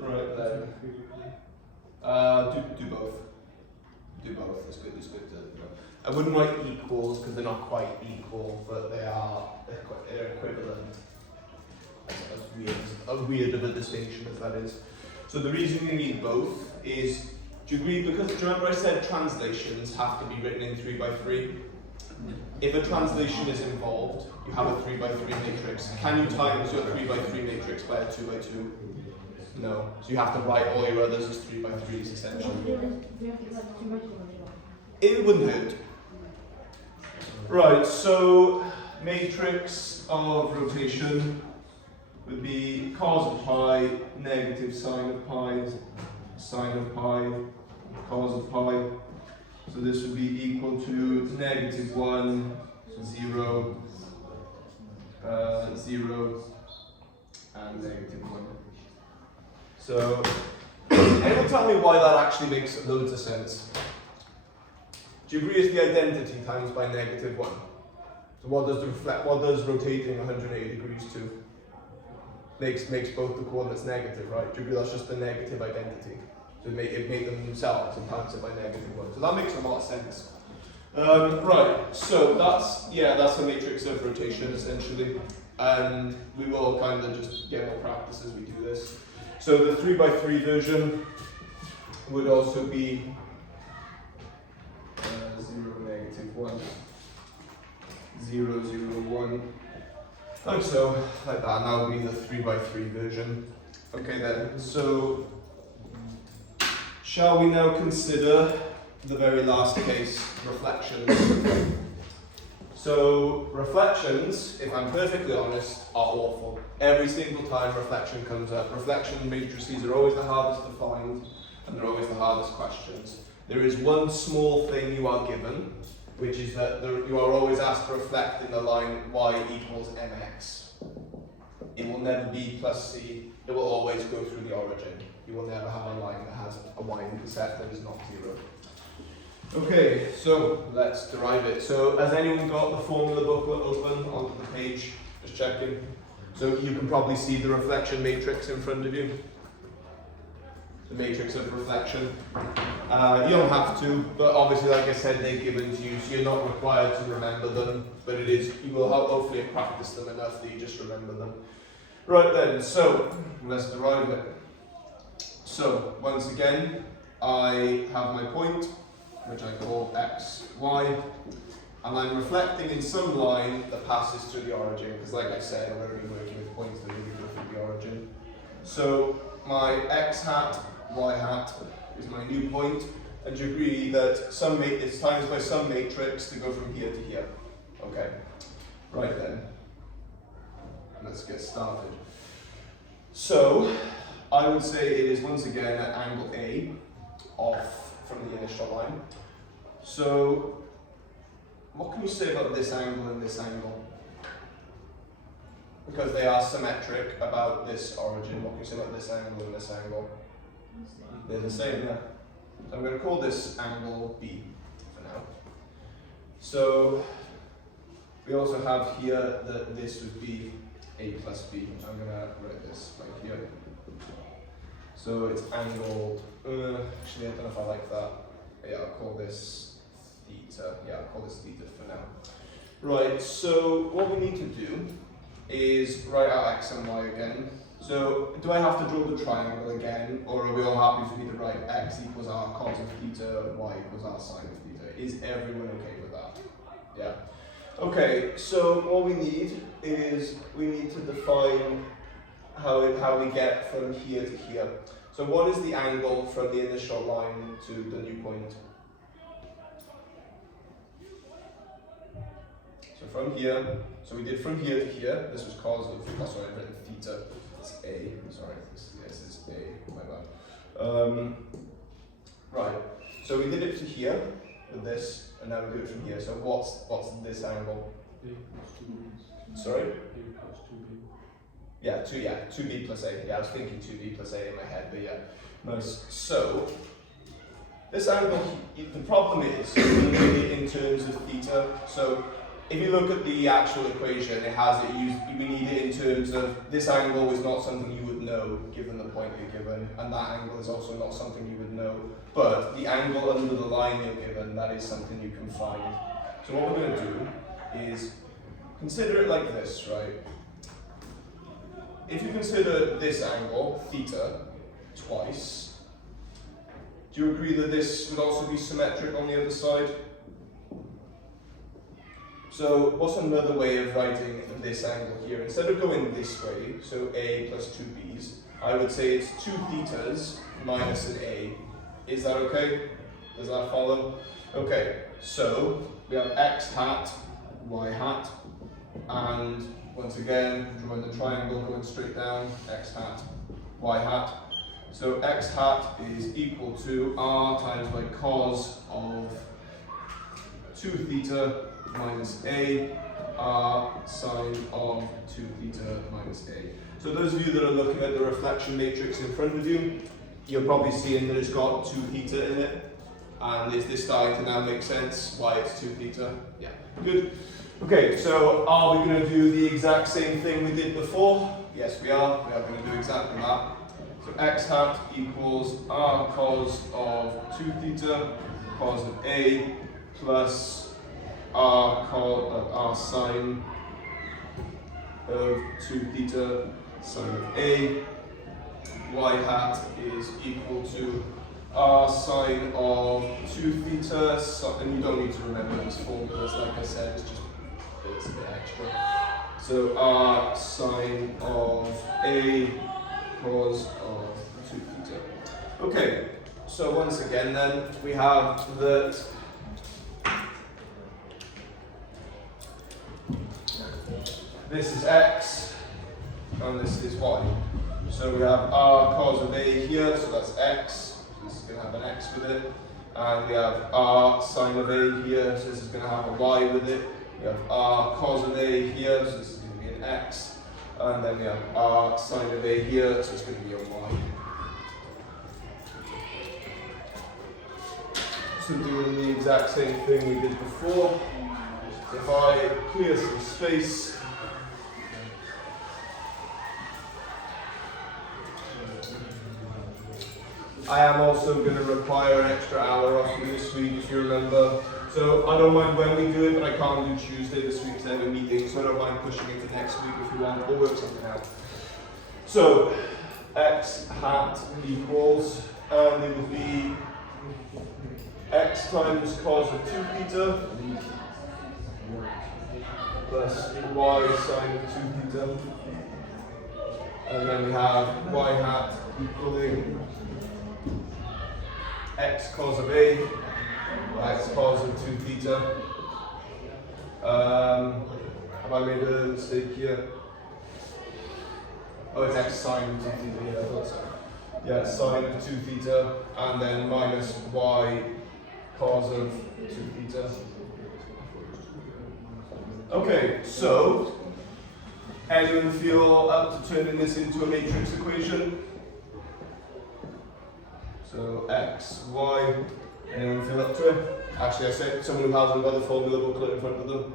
Right then. Do both. Do both. It's good. It's good to. I wouldn't write equals because they're not quite equal, but they're equivalent. As weird of a distinction as that is. So the reason you need both is, do you agree? Because do you remember I said translations have to be written in 3 by 3? If a translation is involved, you have a 3 by 3 matrix. Can you times your 3 by 3 matrix by a 2 by 2? No. So you have to write all your others as 3 by 3s essentially. It wouldn't hurt. Right, so matrix of rotation would be cos of pi, negative sine of pi, sine of pi, cos of pi. So this would be equal to negative 1, 0, 0, and negative 1. So, anyone tell me why that actually makes loads of sense? Do you agree it's the identity times by negative 1? So So what does rotating 180 degrees do? Makes both the coordinates negative, right? Do you agree that's just a negative identity? So it made them themselves and times it by -1. So that makes a lot of sense. Right, so that's a matrix of rotation essentially. And we will kind of just get more practice as we do this. So the 3x3 version would also be 0, -1, 0, 0, 1. Like so, like that. And that would be the 3x3 version. Okay then, so shall we now consider the very last case, reflections? So reflections, if I'm perfectly honest, are awful. Every single time reflection comes up, reflection matrices are always the hardest to find, and they're always the hardest questions. There is one small thing you are given, which is that you are always asked to reflect in the line y equals mx. It will never be plus c, it will always go through the origin. You will never have a line that has a y-intercept that is not 0. Okay, so let's derive it. So has anyone got the formula booklet open onto the page? Just checking. So you can probably see the reflection matrix in front of you. The matrix of reflection. You don't have to, but obviously, like I said, they're given to you, so you're not required to remember them. But it is, you will hopefully practice them enough that you just remember them. Right then, so let's derive it. So once again, I have my point, which I call x, y, and I'm reflecting in some line that passes through the origin, because like I said, I'm going to be working with points that really go through the origin. So my x hat, y hat is my new point, and you agree that it's times by some matrix to go from here to here. Okay, right then, let's get started. So I would say it is once again at angle A, off from the initial line. So what can you say about this angle and this angle? Because they are symmetric about this origin, what can you say about this angle and this angle? They're the same, yeah. So I'm going to call this angle B for now. So we also have here that this would be A plus B. I'm going to write this right here. So it's angled, actually I don't know if I like that. Yeah, I'll call this theta. Yeah, I'll call this theta for now. Right, so what we need to do is write out x and y again. So do I have to draw the triangle again, or are we all happy for me to write x equals r cos of theta and y equals r sine of theta? Is everyone okay with that? Yeah. Okay, so what we need is we need to define how we get from here to here. So what is the angle from the initial line to the new point? So from here, so we did from here to here, this was cos of, that's why I've written theta, it's A, sorry, this is A, my bad. Right, so we did it to here with this, and now we do it from here. So what's this angle? A plus 2b. Sorry? A plus 2b. Yeah, 2b plus a. Yeah, I was thinking 2b plus a in my head, but yeah. Nice. So, this angle, the problem is, we need it in terms of theta. So, if you look at the actual equation, it has it used, we need it in terms of this angle is not something you would know given the point you're given, and that angle is also not something you would know. But the angle under the line you're given, that is something you can find. So what we're going to do is consider it like this, right? If you consider this angle, theta, twice, do you agree that this would also be symmetric on the other side? So what's another way of writing this angle here? Instead of going this way, so a plus 2 b's, I would say it's 2 thetas minus an a. Is that okay? Does that follow? Okay, so we have x hat, y hat, and once again, drawing the triangle going straight down, x hat, y hat. So x hat is equal to r times by cos of 2 theta minus a, r sine of 2 theta minus a. So those of you that are looking at the reflection matrix in front of you, you're probably seeing that it's got 2 theta in it. And is this starting to now make sense why it's 2 theta? Yeah, good. Okay, so are we going to do the exact same thing we did before? Yes, we are. We are going to do exactly that. So x hat equals r cos of 2 theta cos of A plus r sine of 2 theta sine of A. Y hat is equal to r sine of 2 theta, and you don't need to remember these formulas, like I said, it's a bit extra. So r sine of A cos of 2 theta. Okay, so once again then, we have that this is x and this is y. So we have r cos of A here, so that's x. This is going to have an x with it. And we have r sine of A here, so this is going to have a y with it. We have r cos of A here, so this is going to be an x. And then we have r sine of A here, so it's going to be a y. So doing the exact same thing we did before. So if I clear some space, I am also going to require an extra hour off you this week, if you remember. So I don't mind when we do it, but I can't do Tuesday this week because I have a meeting, so I don't mind pushing it to next week if you want. We'll work something out. So x hat equals, and it will be x times cos of 2 theta plus y sine of 2 theta. And then we have y hat equaling x cos of A, x cos of 2 theta. Have I made a mistake here? Oh, it's x sine of 2 theta, yeah, I thought so. Yeah, sine of 2 theta, and then minus y cos of 2 theta. Okay, so, anyone feel up to turning this into a matrix equation? So x, y, anyone feel up to it? Actually, I said someone who hasn't got the formula booklet in front of them.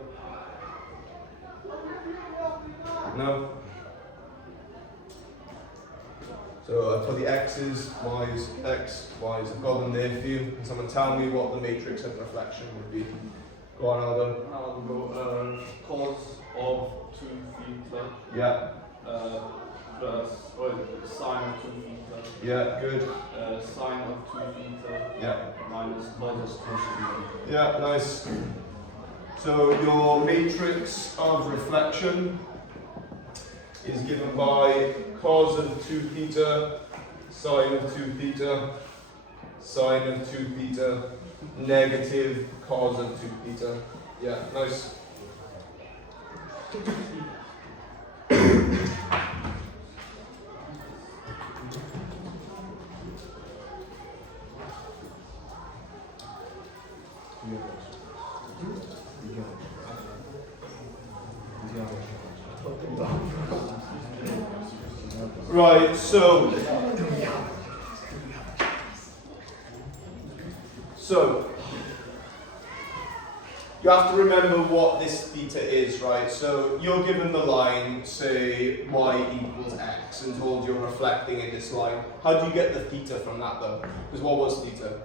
No? So I put the x's, y's, x, y's, I've got them there for you. Can someone tell me what the matrix of reflection would be? Go on, Aldo. I'll go cos of 2 theta. Yeah. Plus sine of 2 theta. Yeah, good. Sine of 2 theta. Yeah. Minus cos of 2 theta. Yeah, nice. So your matrix of reflection is given by cos of 2 theta, sine of 2 theta, sine of 2 theta, negative cos of 2 theta. Yeah, nice. Right, so you have to remember what this theta is, right? So you're given the line, say y equals x, and told you're reflecting in this line. How do you get the theta from that though? Because what was theta?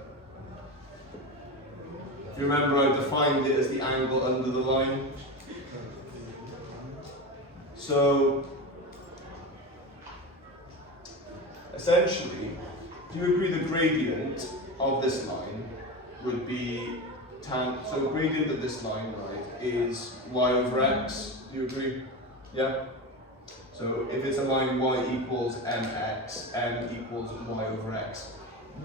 If you remember, I defined it as the angle under the line. So essentially, do you agree the gradient of this line would be so gradient of this line, right, is y over x. Do you agree? Yeah? So if it's a line y equals mx, m equals y over x.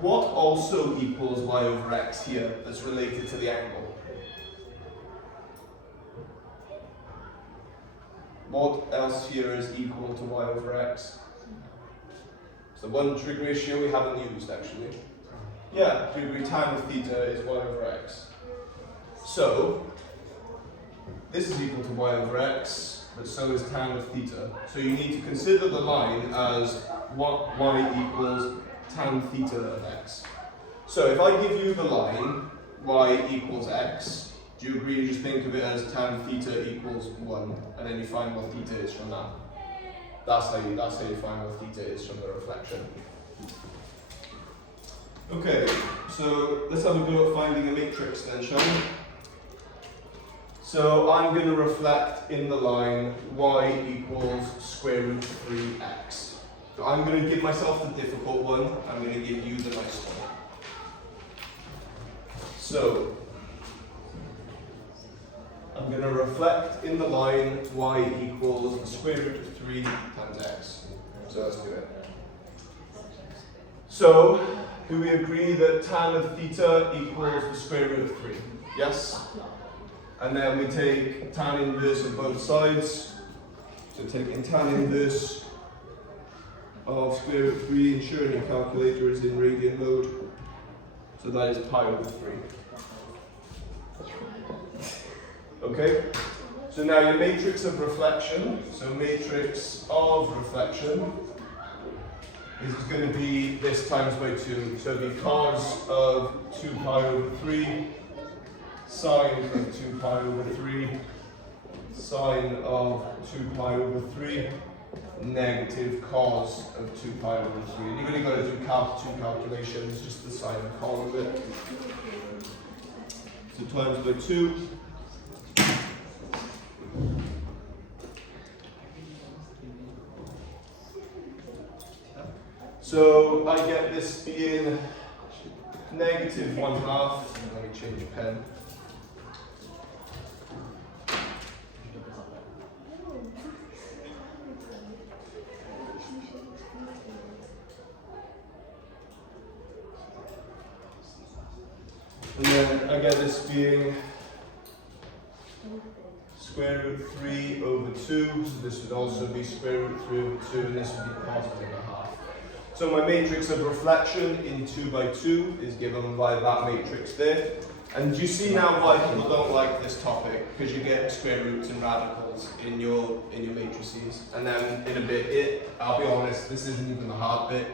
What also equals y over x here that's related to the angle? What else here is equal to y over x? It's the one trig ratio we haven't used actually. Yeah, do you agree tan of theta is y over x? So, this is equal to y over x, but so is tan of theta. So you need to consider the line as y equals tan theta of x. So if I give you the line y equals x, do Do you agree? You just think of it as tan theta equals 1, and then you find what theta is from that. That's how you find what theta is from the reflection. Okay, so let's have a go at finding a matrix then, shall we? So I'm going to reflect in the line y equals square root 3x. So I'm going to give myself the difficult one, I'm going to give you the nice one. So I'm going to reflect in the line y equals square root of 3 times x. So let's do it. So, do we agree that tan of theta equals the square root of 3? Yes? And then we take tan inverse of both sides. So taking tan inverse of square root of 3, ensuring your calculator is in radian mode. So that is pi over 3. Okay? So now your matrix of reflection, so matrix of reflection, is going to be this times by 2. So it'll be cos of 2 pi over 3, sine of 2 pi over 3, sine of 2 pi over 3, negative cos of 2 pi over 3. And you've only got to do two calculations, just the sine and cos of it. So times by 2. So I get this being negative 1/2. Let me change pen. And then I get this being square root 3 over 2. So this would also be square root 3 over 2, and this would be positive 1/2. So my matrix of reflection in 2 by 2 is given by that matrix there. And you see now why people don't like this topic, because you get square roots and radicals in your matrices. And then in a bit, I'll be honest, this isn't even the hard bit.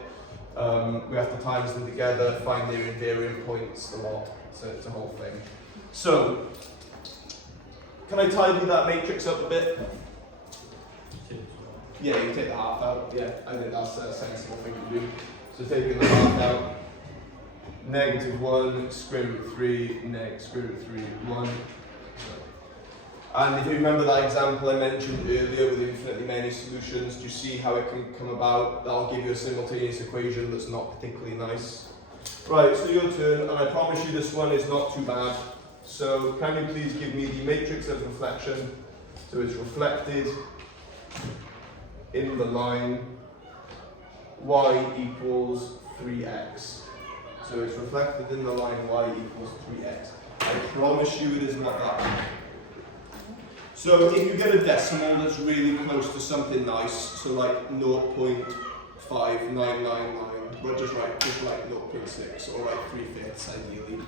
We have to times them together, find their invariant points, the lot. So it's a whole thing. So, can I tidy that matrix up a bit? Yeah, you take the half out. Yeah, I think that's a sensible thing to do. So taking the half out, negative 1, square root 3, square root 3, 1. And if you remember that example I mentioned earlier with infinitely many solutions, do you see how it can come about? That'll give you a simultaneous equation that's not particularly nice. Right, so your turn, and I promise you this one is not too bad. So can you please give me the matrix of reflection? So it's reflected in the line y equals 3x. So it's reflected in the line y equals 3x. I promise you it is not that bad. So if you get a decimal that's really close to something nice, so like 0.5999, well just write 0.6 or like 3/5 ideally.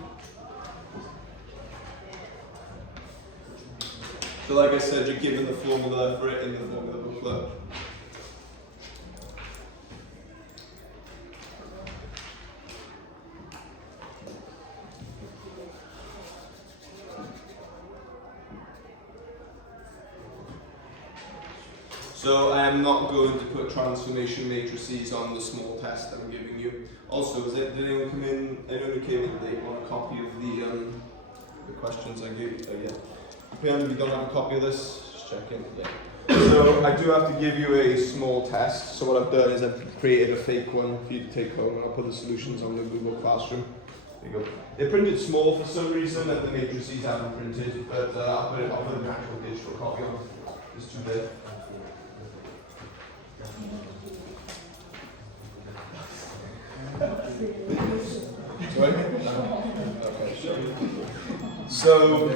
So like I said, you're given the formula for it in the formula booklet. So I am not going to put transformation matrices on the small test I'm giving you. Also, did anyone come in? Anyone who came in late want a copy of the questions I gave you? Yeah. If you don't have a copy of this, just check in. Yeah. So I do have to give you a small test. So what I've done is I've created a fake one for you to take home, and I'll put the solutions on the Google Classroom. There you go. They're printed small for some reason, and the matrices haven't printed, but I'll put an actual digital copy on. It's too big. Sorry? Okay, sure. So,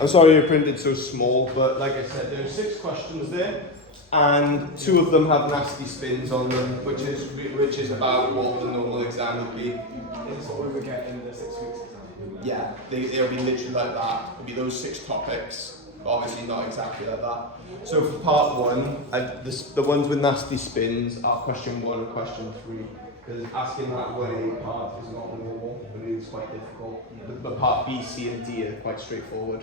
I'm sorry you printed so small, but like I said, there are 6 questions there, and 2 of them have nasty spins on them, which is about what the normal exam would be. Is what we would get in the 6 weeks exam? Yeah, they'll be literally like that. It'll be those 6 topics, but obviously not exactly like that. So for part 1, the ones with nasty spins are question 1 and question 3. Because asking that way part is not normal, but it is quite difficult. But part B, C, and D are quite straightforward.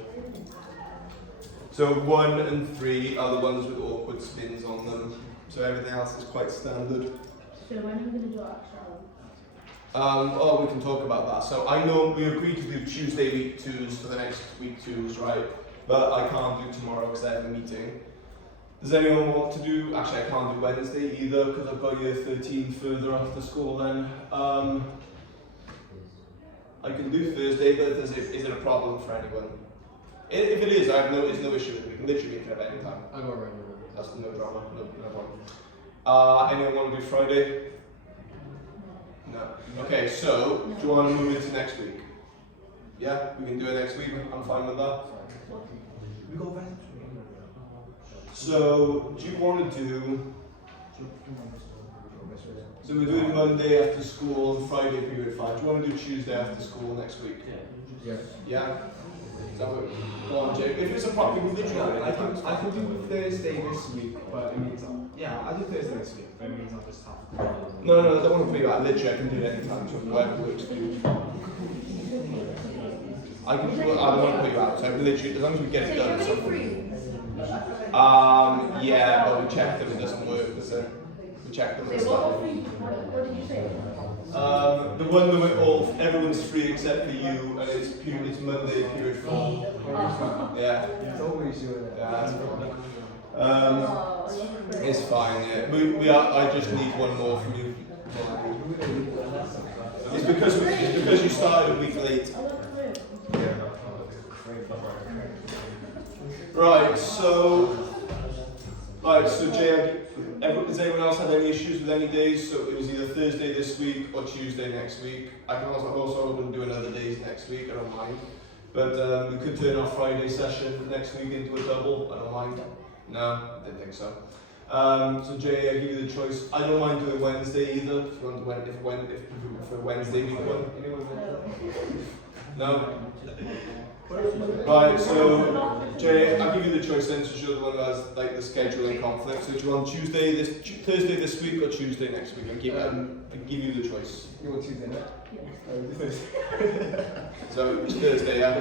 So 1 and 3 are the ones with awkward spins on them. So everything else is quite standard. So when are we going to do extra? Oh, we can talk about that. So I know we agreed to do Tuesday week 2s for the next week 2s, right? But I can't do tomorrow because I have a meeting. Does anyone want to do? Actually, I can't do Wednesday either because I've got year 13 further after school then. I can do Thursday, but is it a problem for anyone? If it is, it's no issue. We can literally make it up any time. I got right now. That's no drama, no problem. Anyone want to do Friday? No. Okay, so do you want to move into next week? Yeah, we can do it next week. I'm fine with that. We go back. So, do you want to do? So we're doing Monday after school and Friday period 5. Do you want to do Tuesday after school next week? Yeah. Yeah. So, go on, Jake. If it's a problem, literally, I can do Thursday this week, but it means I'll do Thursday this week, but it means I'll just have to. No, I don't want to put you out. Literally, I can do it anytime, so whatever works for you. I don't want to put you out, so literally, as long as we get it done. Yeah, but we checked them, it doesn't work, does it? We checked them and stuff. What did you say? The one that we're everyone's free except for you, and it's Monday, period 4. Yeah. It's always you. Yeah, that's fine. It's fine, yeah. I just need one more from you. It's because you started a week late. Right, so Jay, has anyone else had any issues with any days? So it was either Thursday this week or Tuesday next week. I can also open doing other days next week, I don't mind. But we could turn our Friday session next week into a double, I don't mind. No, I didn't think so. So Jay, I give you the choice. I don't mind doing Wednesday either, if you want to for Wednesday week one. No? Right, so Jay, I'll give you the choice then, since you're the one who has like the scheduling conflict. So do you want Thursday this week or Tuesday next week? I give you the choice. You want Tuesday night? So it's Thursday, yeah?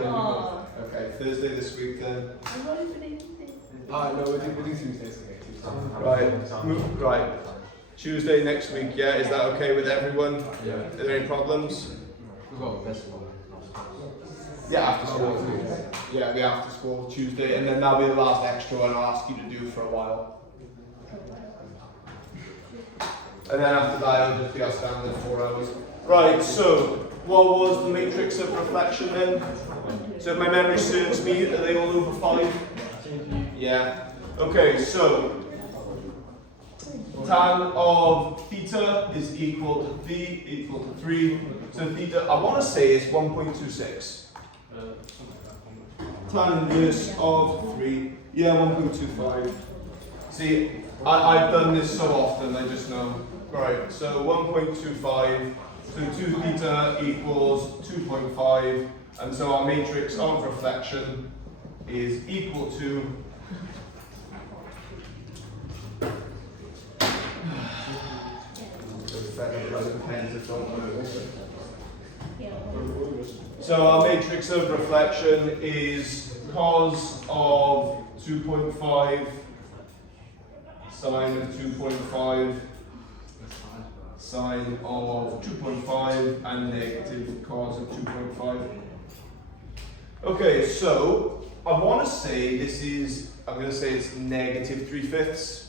Okay, Thursday this week then. I'm not even anything. No, we'll do Tuesdays today. Right. Tuesday next week, yeah? Is that okay with everyone? Yeah. Are there any problems? We've got a festival. Yeah, after school. Yeah, the after school Tuesday, and then that'll be the last extra one I'll ask you to do for a while. And then after that, it'll just be our standard 4 hours. Right, so what was the matrix of reflection then? So if my memory serves me, are they all over 5? Yeah. Okay, so tan of theta is equal to V equal to 3. So theta, I want to say is 1.26. Tan inverse of 3, yeah, 1.25. See, I've done this so often, I just know. Right, so 1.25, so 2 theta equals 2.5, and so our matrix of reflection is equal to so our matrix of reflection is cos of 2.5 sine of 2.5 sine of 2.5 and negative cos of 2.5. Okay, so I want to say this is, I'm going to say it's negative 3/5.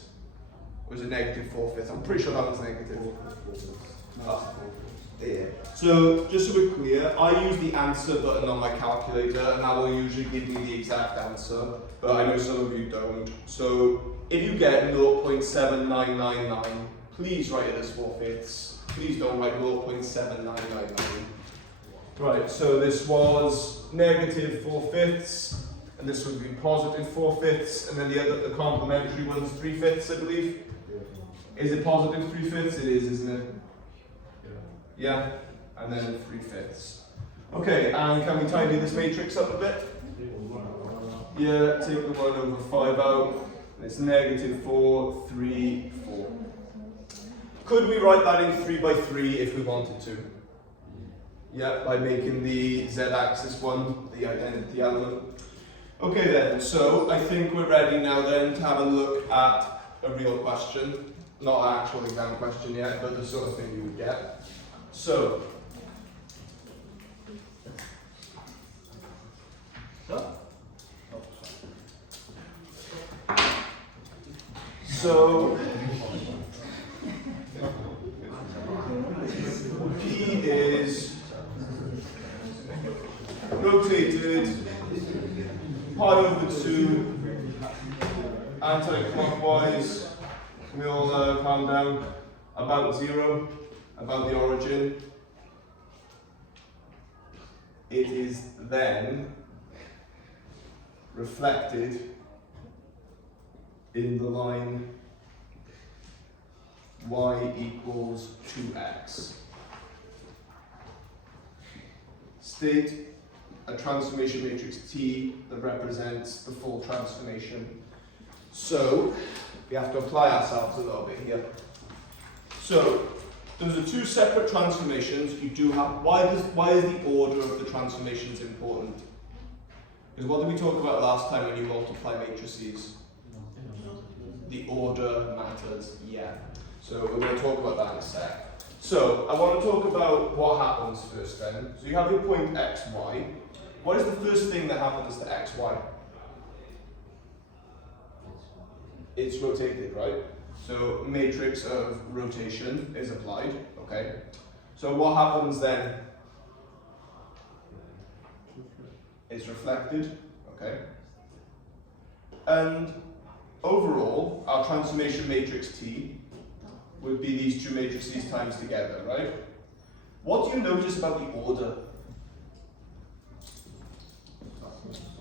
Or is it negative 4/5? I'm pretty sure that was negative. Yeah. So just so we're clear, I use the answer button on my calculator and that will usually give me the exact answer, but I know some of you don't. So if you get 0.7999, please write it as 4/5. Please don't write 0.7999. Right, so this was negative 4/5, and this would be positive 4/5, and then the complementary one's 3/5, I believe. Is it positive 3/5? It is, isn't it? Yeah, and then 3/5. Okay, and can we tidy this matrix up a bit? Yeah, take the 1 over 5 out. It's negative 4, 3, 4. Could we write that in 3 by 3 if we wanted to? Yeah, by making the z-axis one the identity element. Okay then, so I think we're ready now then to have a look at a real question. Not an actual exam question yet, but the sort of thing you would get. So, P is rotated pi over 2 anti-clockwise, we all calm down, about 0, about the origin. It is then reflected in the line y equals 2x. State a transformation matrix T that represents the full transformation. So, we have to apply ourselves a little bit here. So, those are two separate transformations. You do have, why is the order of the transformations important? Because what did we talk about last time when you multiply matrices? The order matters, yeah. So we're going to talk about that in a sec. So I want to talk about what happens first then. So you have your point xy. What is the first thing that happens to xy? It's rotated, right? So matrix of rotation is applied, okay? So what happens then? It's reflected, okay? And overall, our transformation matrix T would be these two matrices times together, right? What do you notice about the order?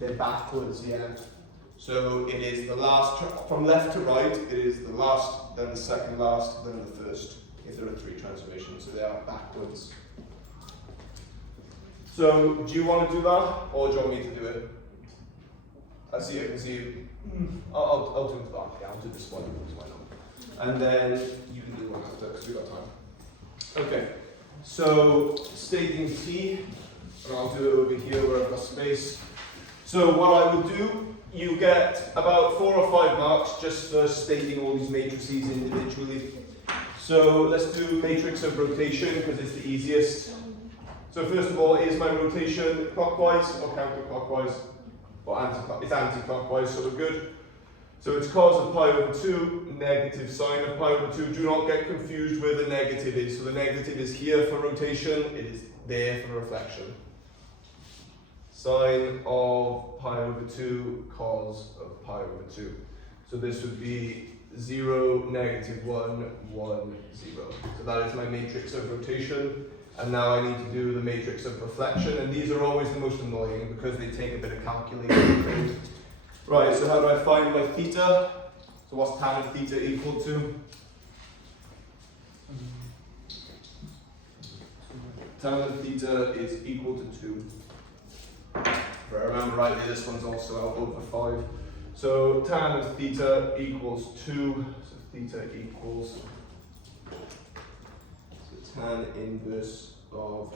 They're backwards, yeah. So it is the last, from left to right, it is the last, then the second last, then the first, if there are three transformations, so they are backwards. So, do you want to do that, or do you want me to do it? I can see you. I'll do that, yeah, I'll do this one, why not? And then you can do one after, because we've got time. Okay, so stating T, and I'll do it over here where I've got space. So what I would do, you get about 4 or 5 marks just for stating all these matrices individually. So let's do matrix of rotation, because it's the easiest. So first of all, is my rotation clockwise or counterclockwise? Or it's anti-clockwise, so we're good. So it's cos of pi over 2, negative sine of pi over 2. Do not get confused where the negative is. So the negative is here for rotation, it is there for reflection. Sine of pi over 2, cos of pi over 2. So this would be 0, negative 1, 1, 0. So that is my matrix of rotation. And now I need to do the matrix of reflection, and these are always the most annoying because they take a bit of calculating. Right, so how do I find my theta? So what's tan of theta equal to? Tan of theta is equal to 2. If I remember rightly, this one's also out over 5. So tan of theta equals 2, so theta equals tan inverse of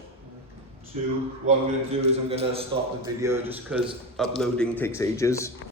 2. What I'm going to do is I'm going to stop the video just because uploading takes ages.